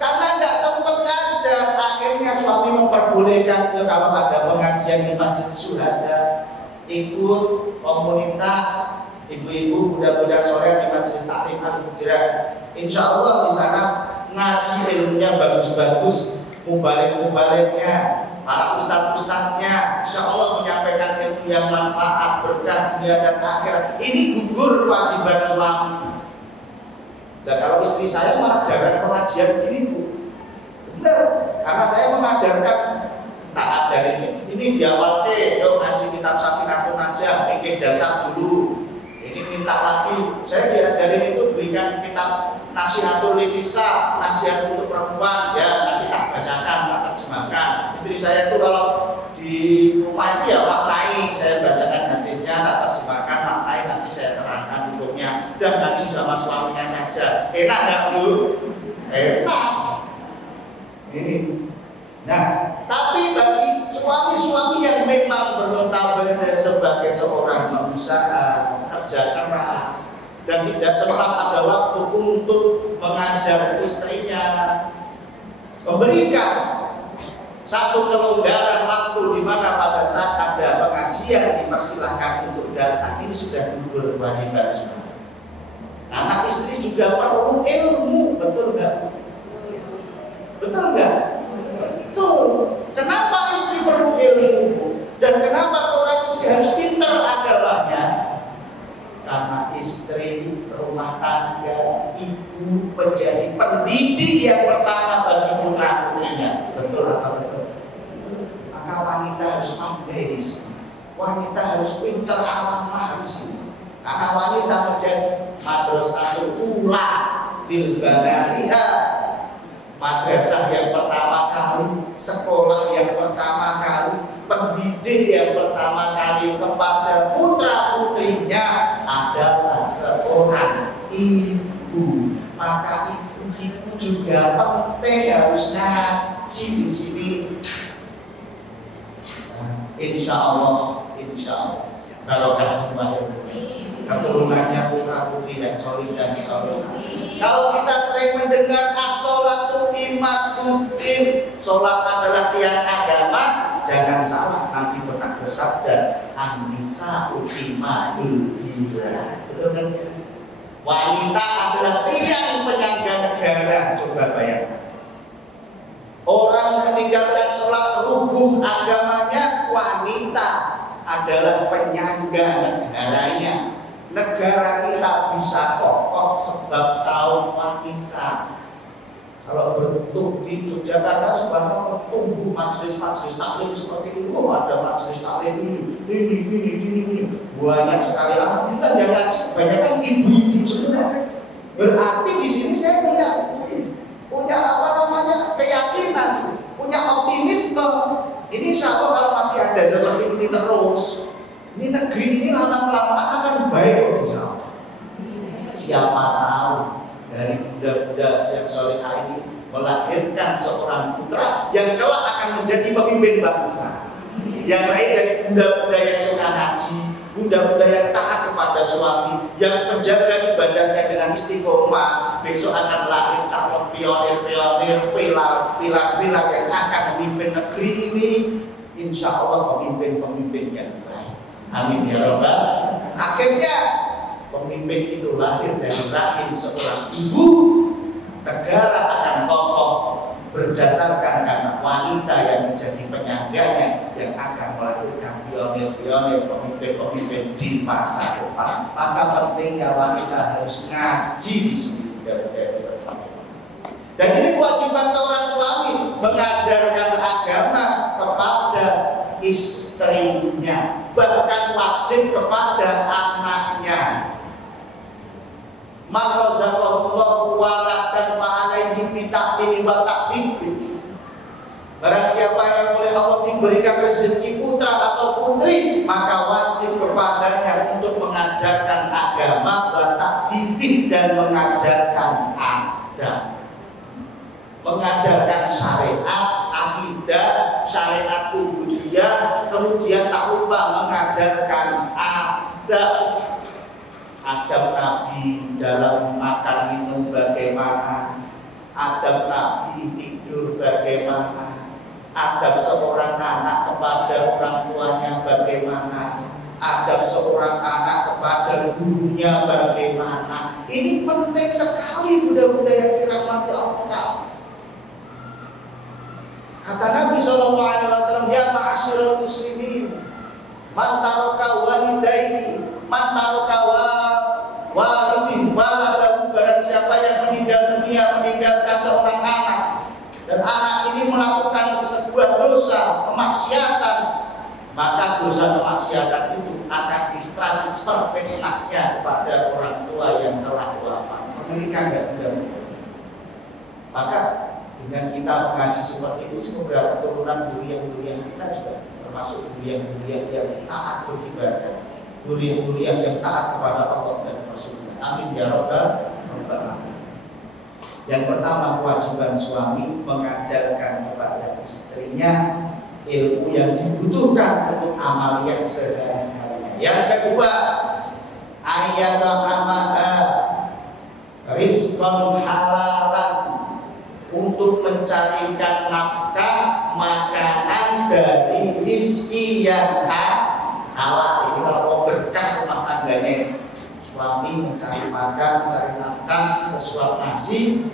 karena nggak sempat ngajar, akhirnya suami memperbolehkan ke kalau ada pengajian di Masjid Syuhada, ikut komunitas ibu-ibu budak-budak sore di Majelis Taklim Al-Hijrah. Insya Allah di sana ngaji ilmunya bagus-bagus, mubaliknya, para ustadz-ustadznya, insya Allah menyampaikan ilmu yang manfaat, berkah dunia dan akhirat. Ini gugur kewajiban suami. Dan kalau istri saya malah jarang pengajian ini, Bu. Benar, karena saya mengajarkan tak ajarin ini di awal yuk ngaji kitab Safinatun Najah, fikih dasar dulu. Ini minta lagi, saya diajarin itu belikan kitab Nasihatul Nisa, nasihat untuk perempuan, ya nanti tak bacakan, tak terjemahkan. Istri saya itu kalau di rumah itu ya maknai, saya bacakan hadisnya, tak terjemahkan, maknai, nanti saya terangkan hukumnya. Udah ngaji sama suaminya saja. Enak nggak, Bu? Enak. Ini. Nah, tapi bagi suami-suami yang memang bernotabene sebagai seorang pengusaha, kerja keras, dan tidak sempat ada waktu untuk mengajar istrinya, memberikan satu kelonggaran waktu di mana pada saat ada pengajian dipersilahkan untuk datang, ini sudah gugur kewajiban suami. Anak istri juga perlu ilmu, betul nggak? Betul nggak? Betul. Kenapa istri perlu ilmu? Dan kenapa seorang istri harus pintar agamanya? Karena istri rumah tangga, ibu menjadi pendidik yang pertama bagi putra putrinya. Betul atau betul? Maka wanita harus pandai di sini. Wanita harus pintar alamah di sini. Karena wanita menjadi madrasatul ula bil banatiha, madrasah yang pertama kali, sekolah yang pertama kali, pendidik yang pertama kali kepada putra putrinya adalah seorang ibu. Maka ibu juga penting harus ngaji di sini. Insya Allah barokah semuanya. Keturunannya putra putri yang solid dan solid. Kalau kita sering mendengar as-sholatu imaduddin, sholat adalah tiang agama, jangan salah, nanti pernah bersabda an-nisa'u imadul bila. Betul kan? Wanita adalah tiang penyangga negara. Coba bayangkan, orang meninggalkan sholat rubuh agamanya, wanita adalah penyangga negaranya. Negara kita bisa kokoh sebab kaum wanita. Kalau bentuk di Yogyakarta subhanallah tumbuh majelis-majelis taklim seperti itu. Ada majelis taklim ini banyak sekali. Alhamdulillah yang ngaji kebanyakan ibu-ibu semua. Berarti di sini saya punya keyakinan, punya optimisme. Ini insya Allah kalau masih ada seperti ini terus, ini negeri ini lama-lama akan baik, insya Allah. Siapa tahu dari budak-budak yang solehah ini melahirkan seorang putra yang kelak akan menjadi pemimpin bangsa. Yang lain dari budak-budak yang suka ngaji, budak-budak yang taat kepada suami, yang menjaga ibadahnya dengan istiqomah, besok akan lahir calon pionir-pionir, pilar-pilar yang akan memimpin negeri ini. Insya Allah pemimpin-pemimpin yang baik. Amin ya Rabbal. Akhirnya pemimpin itu lahir dari rahim seorang ibu. Negara akan kokoh berdasarkan karena wanita yang menjadi penyangganya yang akan melahirkan pionir-pionir, pemimpin-pemimpin di masa depan. Maka pentingnya wanita harus ngaji di sini. Dan ini kewajiban seorang suami, mengajarkan agama kepada istrinya, bahkan wajib kepada anaknya. Man razaqallahu waladan fa alaihi bi ta'limi wa ta'dib. Barang siapa yang oleh Allah diberikan rezeki putra atau putri, maka wajib kepadanya untuk mengajarkan agama, bertakdib dan mengajarkan adab, mengajarkan syariat, akidah, syariat ubudiyah, kemudian tak lupa mengajarkan adab, adab Nabi dalam makan minum bagaimana, adab Nabi tidur bagaimana, adab seorang anak kepada orang tuanya bagaimana, adab seorang anak kepada gurunya bagaimana. Ini penting sekali budak-budak yang dirahmati Allah. Kata Nabi SAW, ya ma'asyiral muslimin, man taraka walidayhi, man taraka walidhi waladahu, barang siapa yang meninggal dunia meninggalkan seorang anak, dan anak ini melakukan sebuah dosa, kemaksiatan, maka dosa kemaksiatan itu akan ditransfer fitnahnya kepada orang tua yang telah wafat. Mengerikan gak budak-budak? Maka dengan kita mengaji seperti ini, semoga keturunan durian-durian kita juga termasuk durian-durian yang taat beribadah, durian-durian yang taat kepada Allah dan Rasulnya. Amin ya rabbal alamin. Yang pertama, kewajiban suami mengajarkan kepada istrinya ilmu yang dibutuhkan untuk amaliyah sehari-hari. Yang kedua, ayat amaha rizqan halalan, untuk mencarikan nafkah makanan dari rizki yang halal. Ini kalau mau berkah rumah tangganya, suami mencari makan, mencari nafkah sesuap nasi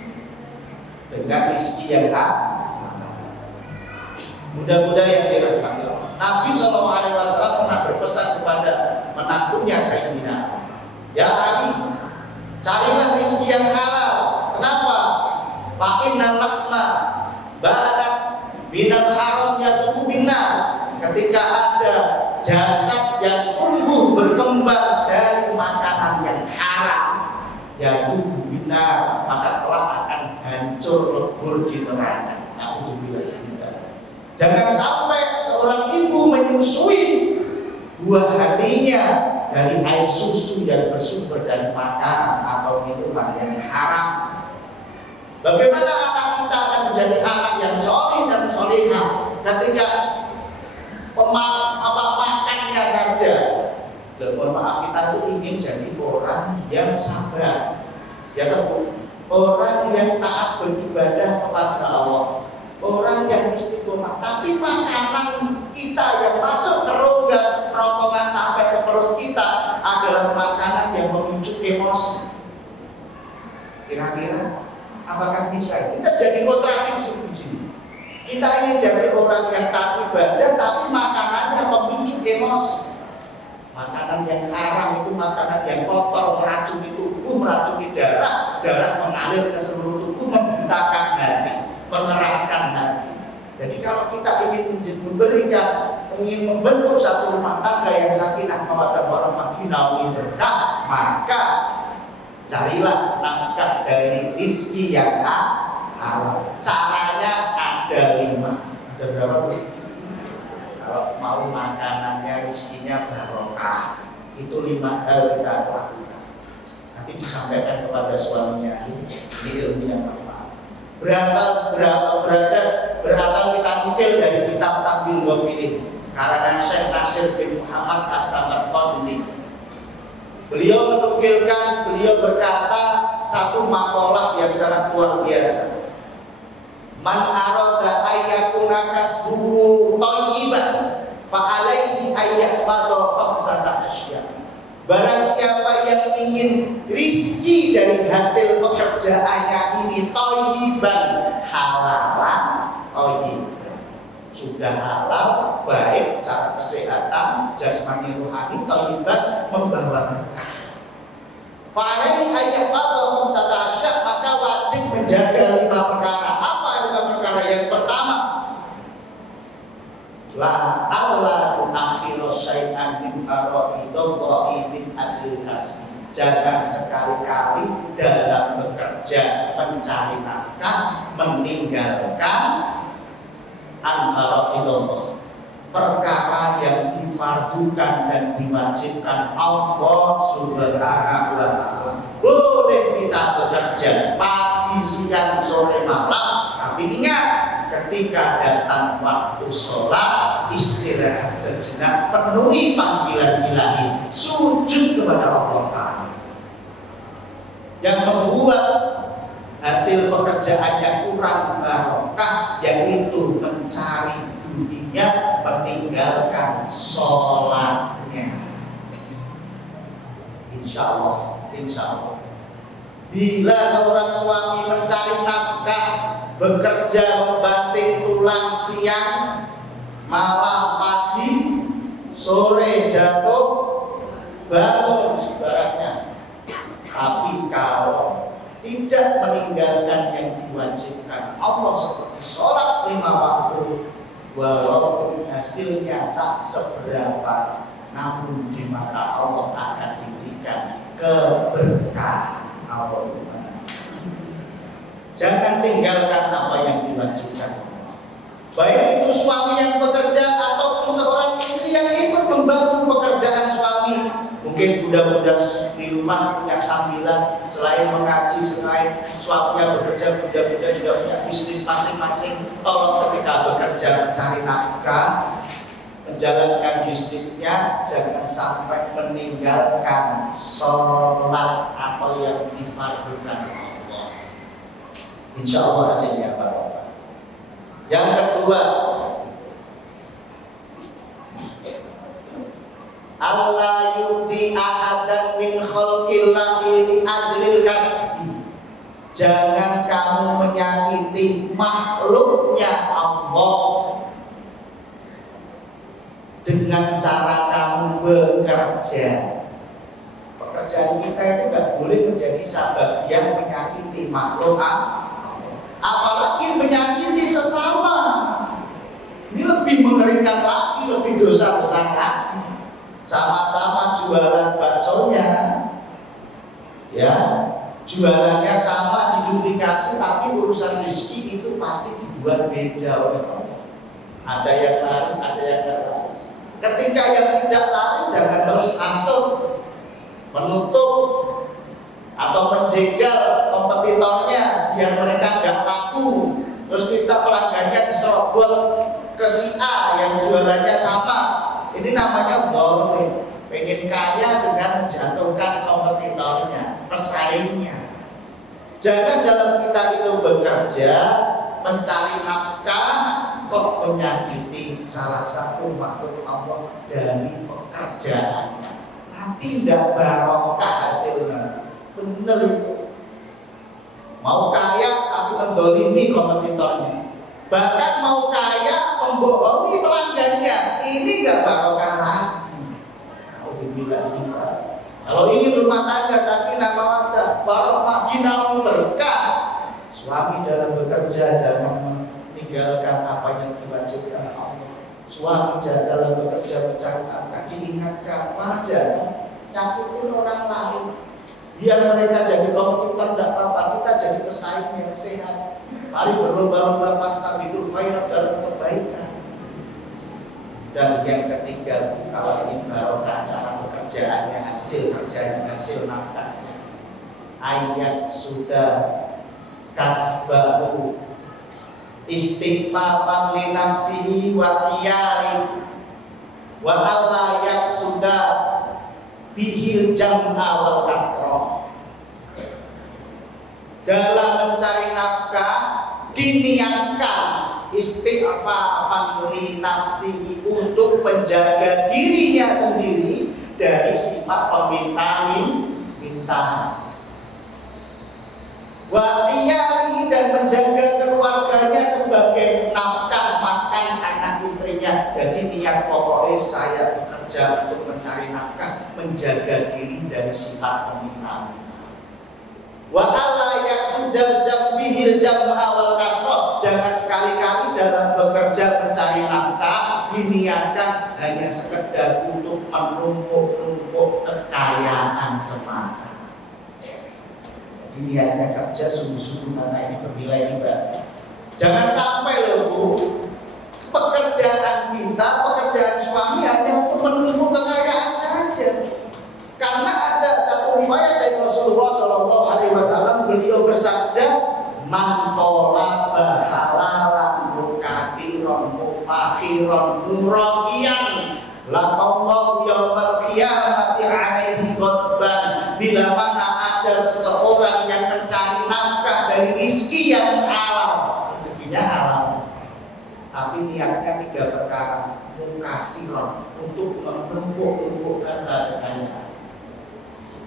dengan rizki yang halal. Mudah-mudahan yang dirahmati Allah. Nabi SAW pernah berpesan kepada menantunya Sayyidina, ya Ali, carilah rizki yang halal. Kenapa? Fa'inna lahma badat binal haram yatubu binar. Ketika ada jasad yang tumbuh berkembang dari makanan yang haram, yatubu binar, maka kelak akan hancur lebur di neraka. Jangan sampai seorang ibu menyusui buah hatinya dari air susu yang bersumber dari makanan atau minuman yang haram. Bagaimana anak kita akan menjadi anak yang soleh dan solehah ketika makannya saja? Mohon maaf, kita tuh ingin jadi orang yang sabar, ya kan? Orang yang taat beribadah kepada Allah, orang yang istiqomah. Tapi makanan kita yang masuk ke rongga kerongkongan sampai ke perut kita adalah makanan yang memicu emosi. Kira-kira apakah bisa? Kita jadi kontradiksi di sini. Kita ingin jadi orang yang taat ibadah, tapi makanannya memicu emosi. Makanan yang haram itu makanan yang kotor, meracuni tubuh, meracuni darah, darah mengalir ke seluruh tubuh, membutakan hati, mengeraskan hati. Jadi kalau kita ingin membentuk satu rumah tangga yang sakinah mawaddah warahmah binaumi berkah, maka carilah nafkah dari rizki yang halal. Caranya ada 5. Ada berapa, Bu? Kalau mau makanannya rizkinya barokah, itu 5 hal kita lakukan. Nanti disampaikan kepada suaminya, ini ilmu yang manfaat. Berasal kita nukil dari kitab Tabil Ghafilin karangan Syekh Nasir bin Muhammad As-Samarqandi. Beliau menukilkan, beliau berkata satu makalah yang sangat luar biasa. Man arada ayyakuna kasbuhu thayyiban fa alaihi ayyahfadha khamsata asya. Barang siapa yang ingin rizki dari hasil pekerjaannya ini thayyiban, halalan, thayyiban, sudah halal, baik cara kesehatan jasmani rohani, thayyiban, membawa berkah. Fa'alaihi ayyahfadha khamsata asya, maka wajib menjaga 5 perkara. Apa 5 perkara? Yang pertama, la alla tu'akhiru syai'an min fara'idallahi min ajli kasbi. Jangan sekali-kali dalam bekerja mencari nafkah meninggalkan an faraidillah, perkara yang difardukan dan diwajibkan Allah Subhanahu wa taala. Boleh kita bekerja pagi, siang, sore, malam, tapi ingat, ketika datang waktu sholat, istirahat sejenak, penuhi panggilan ilahi, sujud kepada Allah Ta'ala. Yang membuat hasil pekerjaannya kurang barokah yaitu mencari dunia, meninggalkan sholatnya. Insya Allah. Bila seorang suami mencari nafkah, bekerja membanting tulang siang, malam pagi, sore jatuh, bangun sebarannya. Tapi kalau tidak meninggalkan yang diwajibkan Allah seperti sholat 5 waktu, walaupun hasilnya tak seberapa, namun di mata Allah akan diberikan keberkahan. Jangan tinggalkan apa yang diwajibkan Allah. Baik itu suami yang bekerja ataupun seorang istri yang ikut membantu pekerjaan suami. Mungkin budak-budak di rumah punya sambilan, selain mengaji, selain suaminya bekerja, budak-budak juga punya bisnis masing-masing. Tolong ketika bekerja mencari nafkah, menjalankan bisnisnya, jangan sampai meninggalkan sholat atau yang difardukan Allah. Insya Allah hasilnya barokah. Yang kedua, Allah yu'ti ahadan min khalqillahi li ajlil kasbi. Jangan kamu menyakiti makhluknya Allah dengan cara kamu bekerja. Pekerjaan kita itu nggak boleh menjadi sabab yang menyakiti makhluk Allah, apalagi menyakiti sesama. Ini lebih mengerikan lagi, lebih dosa besar lagi. Sama-sama jualan baksonya, ya, jualannya sama, diduplikasi, tapi urusan rezeki itu pasti dibuat beda oleh Allah. Ada yang laris, ada yang tidak laris. Ketika yang tidak laris, jangan terus asal menutup atau menjegal kompetitornya biar mereka nggak laku. Terus kita pelanggannya diserobot ke si A yang jualannya sama. Ini namanya zalim. Pengen kaya dengan menjatuhkan kompetitornya, pesaingnya. Jangan dalam kita itu bekerja, mencari nafkah, kok menyakiti salah satu makhluk Allah dari pekerjaannya. Nanti tidak barokah hasilnya. Benar itu. Mau kaya tapi mendolimi kompetitornya. Bahkan mau kaya membohongi pelanggannya. Ini nggak barokah lagi. Kalau ingin rumah tangga sakinah mawaddah, barokah, ginau berkah, suami dalam bekerja jangan meninggalkan apa yang diwajibkan Allah. Suami dalam bekerja mencari nafkah diingatkan, jangan nyakitin orang lain. Biar mereka jadi kompetitor tidak apa-apa, kita jadi pesaing yang sehat. Mari berlomba-lomba fastabiqul khairat dalam kebaikan. Dan yang ketiga, kalau ini barokah cara pekerjaannya, hasil kerjanya, hasil nafkahnya. Ayat sudah kasbahu istighfafan li nafsihi wa iyali wa alla yaksuda bihil jam'a wal kasrah. Dalam mencari nafkah diniatkan istighfafan li nafsihi untuk menjaga dirinya sendiri dari sifat peminta-minta. Wa iyali, dan menjaga keluarganya sebagai nafkah makan anak istrinya. Jadi niat pokoknya saya bekerja untuk mencari nafkah, menjaga diri dari sifat peminta. Wa alla yaksudal jambihil jam'a wal kasrah. Jangan sekali-kali dalam bekerja mencari nafkah diniatkan hanya sekedar untuk menumpuk-numpuk kekayaan semata. Niatnya kerja sungguh-sungguh karena ini bernilai ibadah. Jangan sampai loh Bu, pekerjaan kita, pekerjaan suami hanya untuk menumpuk kekayaan saja. Karena ada satu riwayat dari Rasulullah Shallallahu Alaihi Wasallam, beliau bersabda, "Man tolaba halalan mufakhiron muraqiyan laqallahu yaumal qiyamati alaihi ghadban." Bila mana ada seseorang yang mencari nafkah dari rizki yang halal, rezekinya halal, tapi niatnya 3 perkara, mukasiron, untuk menumpuk harta kekayaan,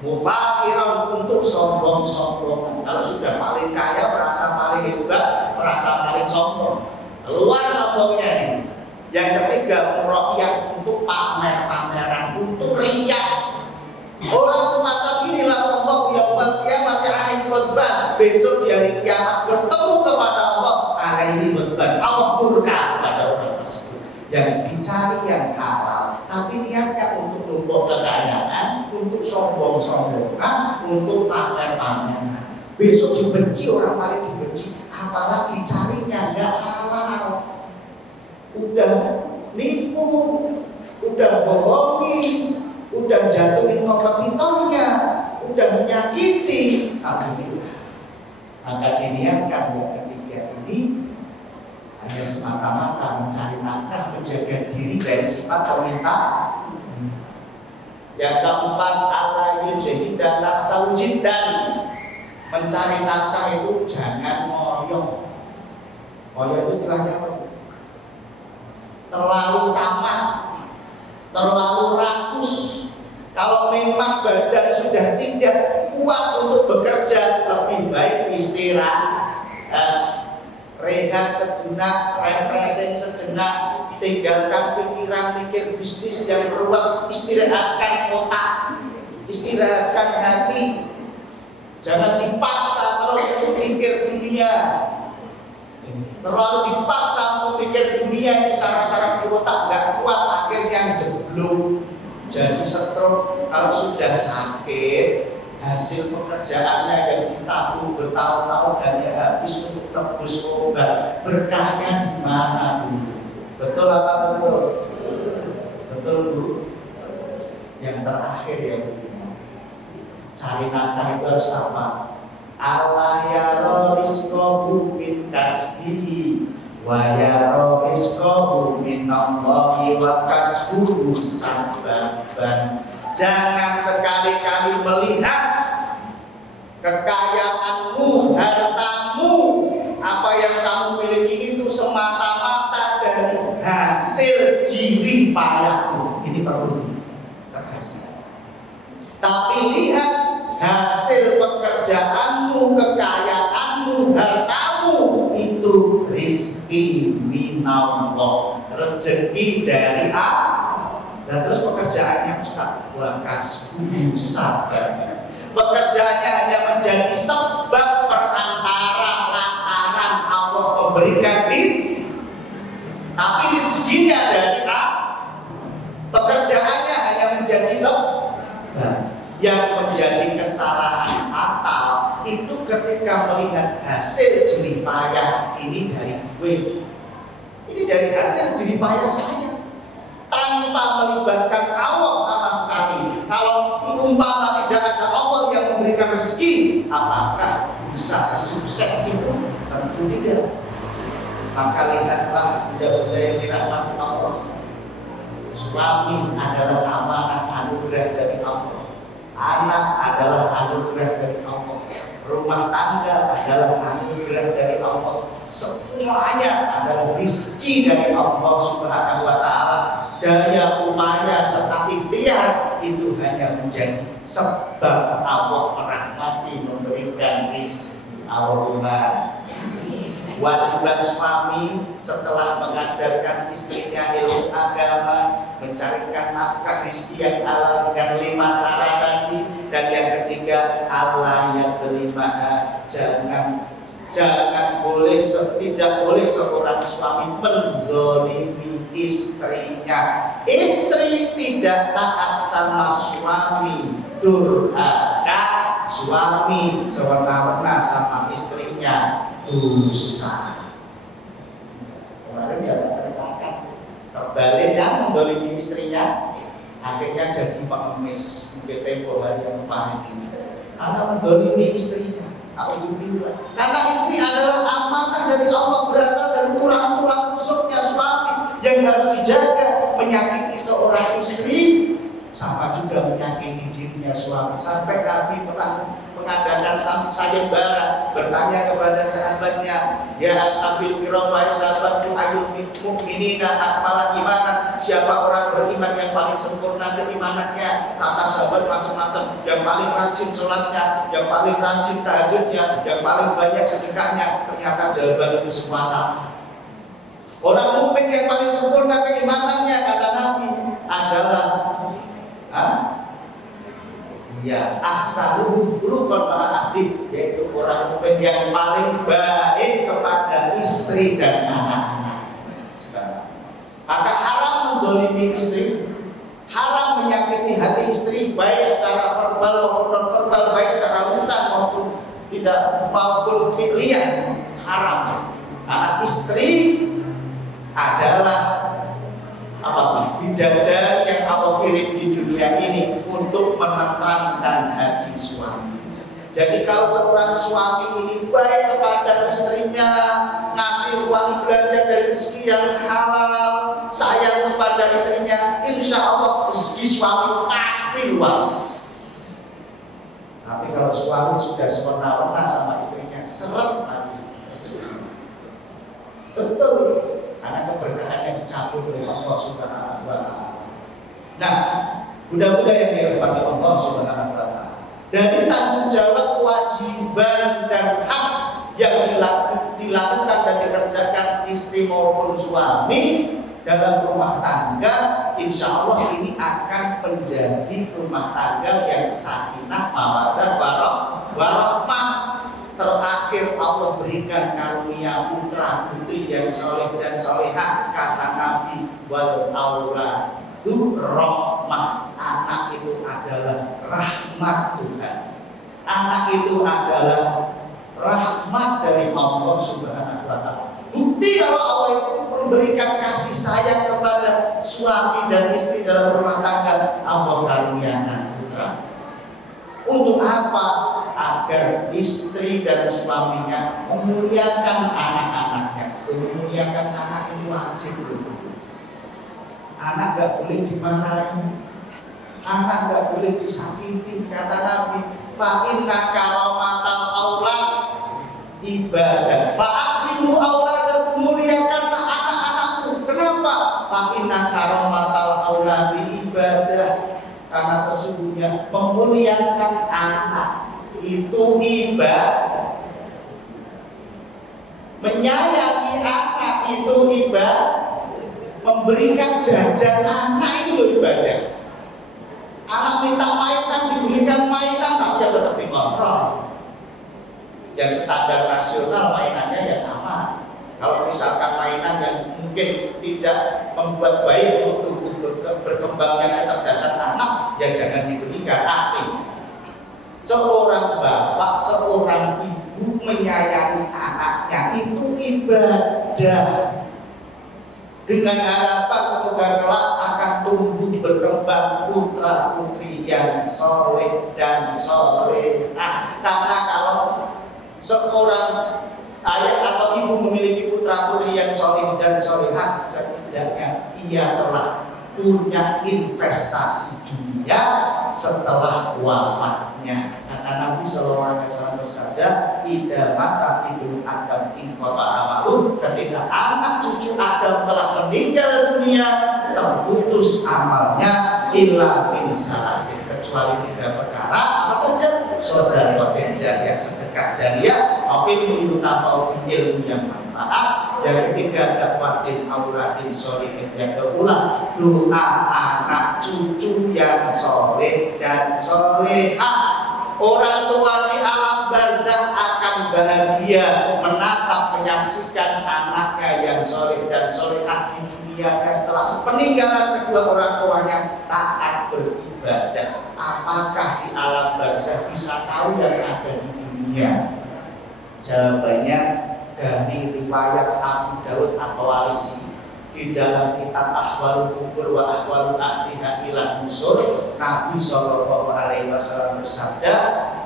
mufakhiron, untuk sombong-sombongan. Kalau sudah paling kaya merasa paling hebat, merasa paling sombong, keluar sombongnya ini. Yang ketiga, muraqiyan, untuk pamer-pameran, untuk riya. Orang semacam inilah Allah yaumul qiyamati alaihi ghadban, besok di hari kiamat bertemu kepada Allah alaihi ghadban, Allah murka pada orang tersebut yang dicari yang halal, tapi niatnya untuk numpuk kekayaan, untuk sombong-sombongan, untuk pamer-pameran. Besok dibenci, orang paling dibenci, apalagi carinya nggak halal. Udah nipu, udah bohongi, udah jatuhin kompetitornya, udah menyakiti. Alhamdulillah. Maka diniatkan yang ketiga ini hanya semata-mata mencari nafkah, menjaga diri dari sifat peminta. Yang keempat, ala yujhidan nafsahu jiddan. Mencari nafkah itu jangan ngoyo. Ngoyo itu istilahnya apa? Terlalu tamak, terlalu rakus. Kalau memang badan sudah tidak kuat untuk bekerja, lebih baik istirahat, rehat sejenak, refreshing sejenak, tinggalkan pikiran, mikir bisnis yang ruwet, istirahatkan otak, istirahatkan hati. Jangan dipaksa terus untuk mikir dunia. Terlalu dipaksa untuk mikir dunia, ini saraf-saraf di otak nggak kuat, akhirnya jeblok. Jadi stroke. Kalau sudah sakit, hasil pekerjaannya yang ditabung bertahun-tahun hanya habis untuk tebus obat, berkahnya di mana dulu? Betul apa betul? Betul Bu. Yang terakhir ya Bu, cari nafkah itu harus apa? Allah yaro rizqahu min kasbihi wa yaro rizqahu min Allahi wa kasbuhu sababan. Jangan sekali-kali melihat kekayaanmu, hartamu, apa yang kamu miliki itu semata-mata dari hasil jerih payahmu. Ini perlu ditegaskan. Tapi lihat hasil pekerjaanmu, kekayaanmu, hartamu itu rizki minallah, rezeki dari Allah. Dan terus pekerjaannya Ustaz, wa kasbuhu sabar. Pekerjaannya hanya menjadi sebab perantara lantaran Allah memberikan rizki. Tapi rezekinya dari Allah. Pekerjaannya hanya menjadi sebab. Yang menjadi kesalahan fatal itu ketika melihat hasil jerih payah ini dari gue, ini dari hasil jerih payah saya, tanpa melibatkan Allah sama sekali. Kalau diumpama tidak ada Allah yang memberikan rezeki, apakah bisa sesukses itu? Tentu tidak. Maka lihatlah bunda-bunda yang dirahmati Allah, suami adalah amanah anugerah dari Allah. Anak adalah anugerah dari Allah, rumah tangga adalah anugerah dari Allah, semuanya adalah rezeki dari Allah Subhanahu wa Ta'ala. Daya upaya serta ikhtiar itu hanya menjadi sebab Allah merahmati, memberikan rezeki. Allahumma. Wajiban suami setelah mengajarkan istrinya ilmu agama, mencarikan nafkah rezeki yang halal dengan 5 cara tadi. Dan yang ketiga, Allah yang terima. Jangan boleh, tidak boleh seorang suami menzolimi istrinya. Istri tidak taat sama suami, durhaka, suami sewenang-wenang sama istrinya, dosa. Kemarin dia ceritakan mendolimi istrinya, akhirnya jadi pengemis. Mungkin tempo hari yang kemarin ini anak mendolimi istrinya. Alhamdulillah. Karena istri adalah amanah dari Allah, berasal dari tulang-tulang rusuknya suami yang harus dijaga. Menyakiti seorang istri sama juga menyakiti dirinya suami. Sampai Nabi pernah mengadakan sayembara, bertanya kepada sahabatnya, ya ashabil kiram wa sahabatku ayul mukminina akmala imanan, siapa orang beriman yang paling sempurna keimanannya? Kata sahabat macam-macam, yang paling rajin sholatnya, yang paling rajin tahajudnya, yang paling banyak sedekahnya. Ternyata jawaban itu semua sama. Orang mukmin yang paling sempurna keimanannya, kata Nabi, adalah ya ahsanuhum khuluqan ma'a ahli, yaitu orang mukmin yang paling baik kepada istri dan anak-anak. Maka haram menzalimi istri, haram menyakiti hati istri, baik secara verbal maupun non verbal, baik secara lisan maupun tidak maupun fi'liyan, haram. Karena istri adalah bidadari yang Allah kirim di dunia ini untuk menenangkan hati suami. Jadi kalau seorang suami ini baik kepada istrinya, ngasih uang belanja dari rezeki yang halal, sayang kepada istrinya, insya Allah rezeki suami pasti luas. Tapi kalau suami sudah semena-mena sama istrinya, seret lagi. Betul, karena keberkahannya dicabut oleh Allah Subhanahu wa Ta'ala. Nah, budak-budak yang dirahmati Allah Subhanahu wa Ta'ala, dari tanggung jawab, kewajiban dan hak yang dilakukan dan dikerjakan istri maupun suami dalam rumah tangga, insya Allah ini akan menjadi rumah tangga yang sakinah, mawaddah, warahmah. Terakhir Allah berikan karunia putra putri yang soleh dan solehah, kata Nabi, wal auladu rahmah. Anak itu adalah rahmat Tuhan. Anak itu adalah rahmat dari Allah Subhanahu wa Ta'ala. Bukti kalau Allah itu memberikan kasih sayang kepada suami dan istri dalam rumah tangga, Allah karuniakan putra. Untuk apa? Agar istri dan suaminya memuliakan anak-anaknya. Memuliakan anak ini wajib. Anak gak boleh dimarahi, anak gak boleh disakiti. Kata Nabi, fa inna karamatal aulad ibadah, fa akrimu auladakum, muliakanlah anak-anakmu. Kenapa? Fa inna karamatal aulad ibadah, karena sesungguhnya memuliakan anak itu ibadah. Menyayangi anak itu ibadah. Memberikan jajan anak itu ibadah. Anak minta mainan, dibelikan mainan, tapi ya tetap dikontrol. Yang standar nasional mainannya yang aman. Kalau misalkan mainan yang mungkin tidak membuat baik untuk tubuh berkembangnya kecerdasan anak, ya jangan diberikan. Seorang bapak, seorang ibu menyayangi anaknya itu ibadah, dengan harapan semoga kelak akan tumbuh berkembang putra putri yang soleh dan solehah. Karena kalau seorang ayah atau ibu memiliki putra putri yang soleh dan solehah, setidaknya ia telah punya investasi dunia setelah wafatnya. Karena Nabi Sallallahu Alaihi Wasallam bersabda, "Idza mata ibnu Adam inqata amaluh." Ketika anak cucu Adam telah meninggal dunia, terputus amalnya illa min salasin, kecuali 3 perkara. Apa saja? Sedekah jariyah, sedekah jariyah, maupun yutafau ilmu yang manfaat. Yang ketiga, dakwatin auratin sholihin. Yang keulang, doa anak cucu yang soleh dan solehah. Orang tua di alam barzah akan bahagia menatap, menyaksikan anaknya yang soleh dan solehah di dunianya setelah sepeninggalan kedua orang tuanya taat beribadah. Apakah di alam barzah bisa tahu yang ada di dunia? Jawabannya dari riwayat Abu Daud atau Walisi. Di dalam kitab Ahwalul Qubur wa Ahwalul Ahliha ila Nusur, Nabi Sallallahu Alaihi Wasallam bersabda,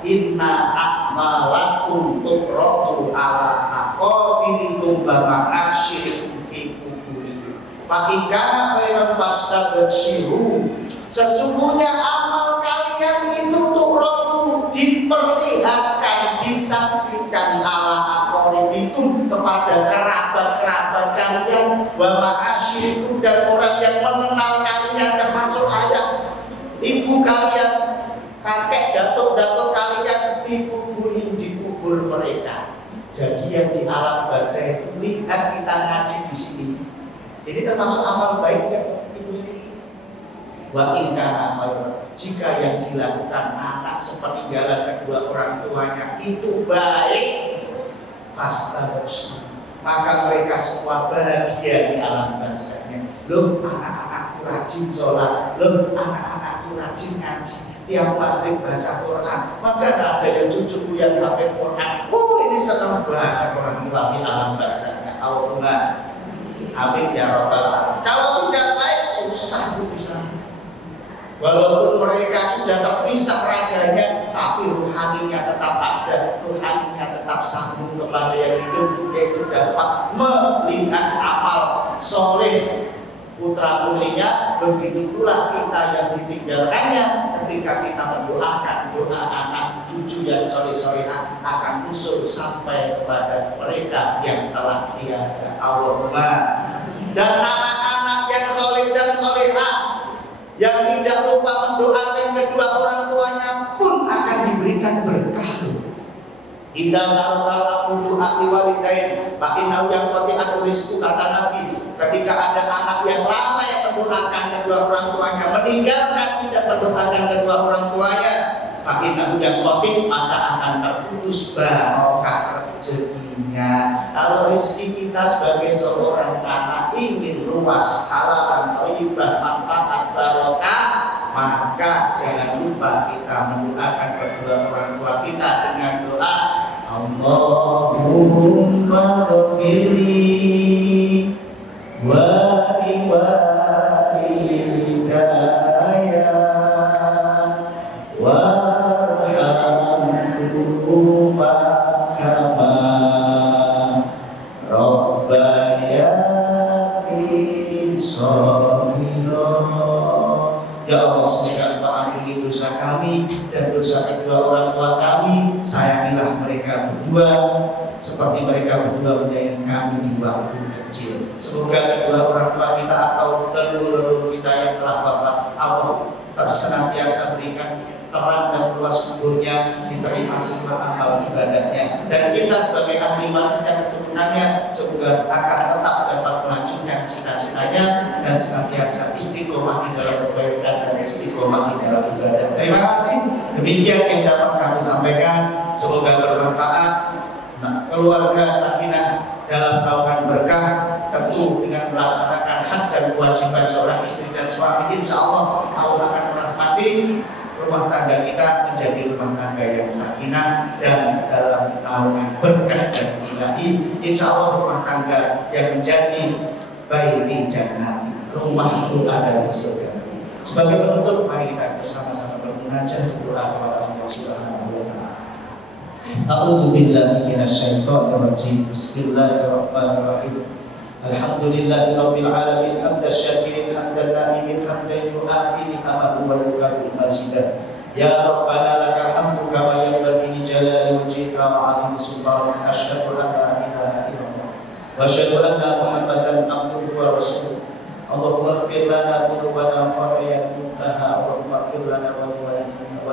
Inna a'malakum tukratu ala aqabirikum bama asyirikum fi kuburikum fakikana khairan fastabshiru. Sesungguhnya amal kalian itu tukratu, diperlihatkan, disaksikan ala aqabirikum kepada kerabat-kerabat kalian, wa ma'asyirikum dan orang yang mengenal kalian, termasuk ayah, ibu kalian, kakek, datuk-datuk kalian, fi kuburin, di kubur mereka. Jadi yang di alam barzah itu lihat kita ngaji di sini. Ini termasuk amal baik ya. Wa in kana khairan, jika yang dilakukan anak sepeninggalan kedua orang tuanya itu baik, fastabshiru, maka mereka semua bahagia di alam barzahnya. Loh, anak-anakku rajin sholat, loh, anak-anakku rajin ngaji, tiap maghrib baca Quran, maka ada yang cucuku yang hafid Quran. Oh, ini senang banget orang tua di alam barzahnya. Allahumma amin ya rabbal alamin. Kalau tidak baik, susah bu bisa. Walaupun mereka sudah terpisah raganya, tapi ruhaninya tetap ada, ruhaninya tetap sambung kepada yang hidup, yaitu dapat melihat amal soleh putra putrinya. Begitu pula kita yang ditinggalkannya, ketika kita mendoakan, doa anak cucu yang soleh-solehah akan usul sampai kepada mereka yang telah tiada. Allahumma. Dan anak-anak yang soleh dan solehah yang tidak lupa mendoakan kedua orang tuanya pun akan diberikan berkah. Idza tarabal abdu ahli walidain fa innahu yanqati rizqu, kata Nabi. Ketika ada anak yang lalai mendoakan kedua orang tuanya, meninggalkan tidak mendoakan kedua orang tuanya, fa innahu yanqati, maka akan terputus barokah rezekinya. Kalau rezeki kita sebagai seorang anak ingin luas, halal, thayyibah, manfaat, barokah, maka jangan lupa kita mendoakan kedua orang tua kita dengan doa Allahumma ghfirli wa liwalidayya warhamhuma kama rabbayani shaghira. Ya Allah, semoga Engkau ampuni dosa kami dan dosa kedua orang tua kami. Sayangilah mereka berdua seperti mereka berdua menyayangi kami di waktu kecil. Semoga kedua orang tua kita atau leluhur kita yang telah wafat, Allah tersenantiasa berikan terang dan luas kuburnya, diterima semua amal ibadahnya, dan kita sebagai ahli manusia keturunannya semoga akan tetap dapat melanjutkan cita-citanya dan senantiasa istiqomah di dalam kebaikan dan istiqomah di dalam ibadah. Terima kasih. Demikian yang dapat kami sampaikan, semoga bermanfaat. Nah, keluarga sakinah dalam naungan berkah, tentu dengan melaksanakan hak dan kewajiban seorang istri dan suami, insya Allah Allah akan merahmati rumah tangga kita menjadi rumah tangga yang sakinah dan dalam naungan berkah dan ilahi. Insya Allah rumah tangga yang menjadi baiti jannati, rumahku ada di surga. Sebagai penutup, mari kita bersama-sama bermunajat berdoa kepada Allah Subhanahu wa taala. A'udzu billahi minasyaitonir rajim. Bismillahirrahmanirrahim. Alhamdulillahi rabbil alamin, hamdan syakirin, hamdan na'imin, hamdan yu'afi ni'amahu wa yukafi mazidah. Ya Rabbana lakal hamdu kama yanbaghi li jalali wajhika wa 'azimi sultanik. Asyhadu an la ilaha illallah wa asyhadu anna Muhammadan abduhu wa rasuluh. Allahumma ighfir lana dhunubana wa khataayana, Allahumma ighfir lana wa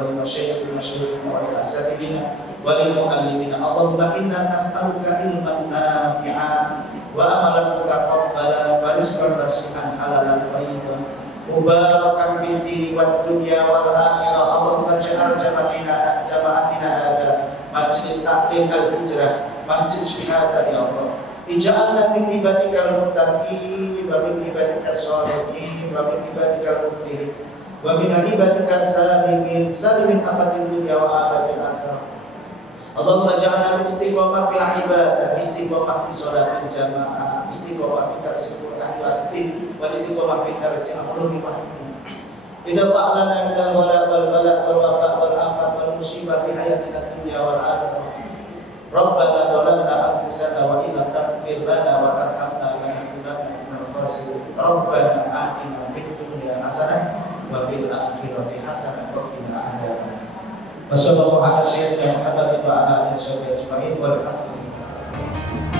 li masyayikhina wa li asatidina wa li muallimina. Allahumma inna nas'aluka ilman nafi'an wa amalan mutaqabbalan wa rizqan wasi'an halalan thayyiban mubarakan fid dini wad dunya wal akhirah. Allahumma ij'al jama'atina hadha majlis ta'lim al-hijrah, masjid syahadah ya Allah. Ij'alna min ibadikal muttaqin wa min ibadikas shalihin wa min ibadikal muflihin wa min ibadikas salimin salimin afadil dunya wa ababil akhirah. Allahumma ja'alna istiqomah fil ibadah, istiqomah fi sholatil jamaah, istiqomah fi darsil Qur'an wal istiqomah fi darsil ulum wa hikmah. Idza fa'alna min al-ghala wal bala wal waba wal afat wal musibah fi hayatina dunya wal akhirah. Rabbana dhalamna anfusana wa in lam taghfir lana wa tarhamna lanakunanna minal khasirin. Rabbana atina fid dunya hasanah wa fil akhirati hasanah wa qina adzabannar. Wassallallahu ala sayyidina Muhammadin wa ala alihi wa sahbihi ajma'in walhamdulillah.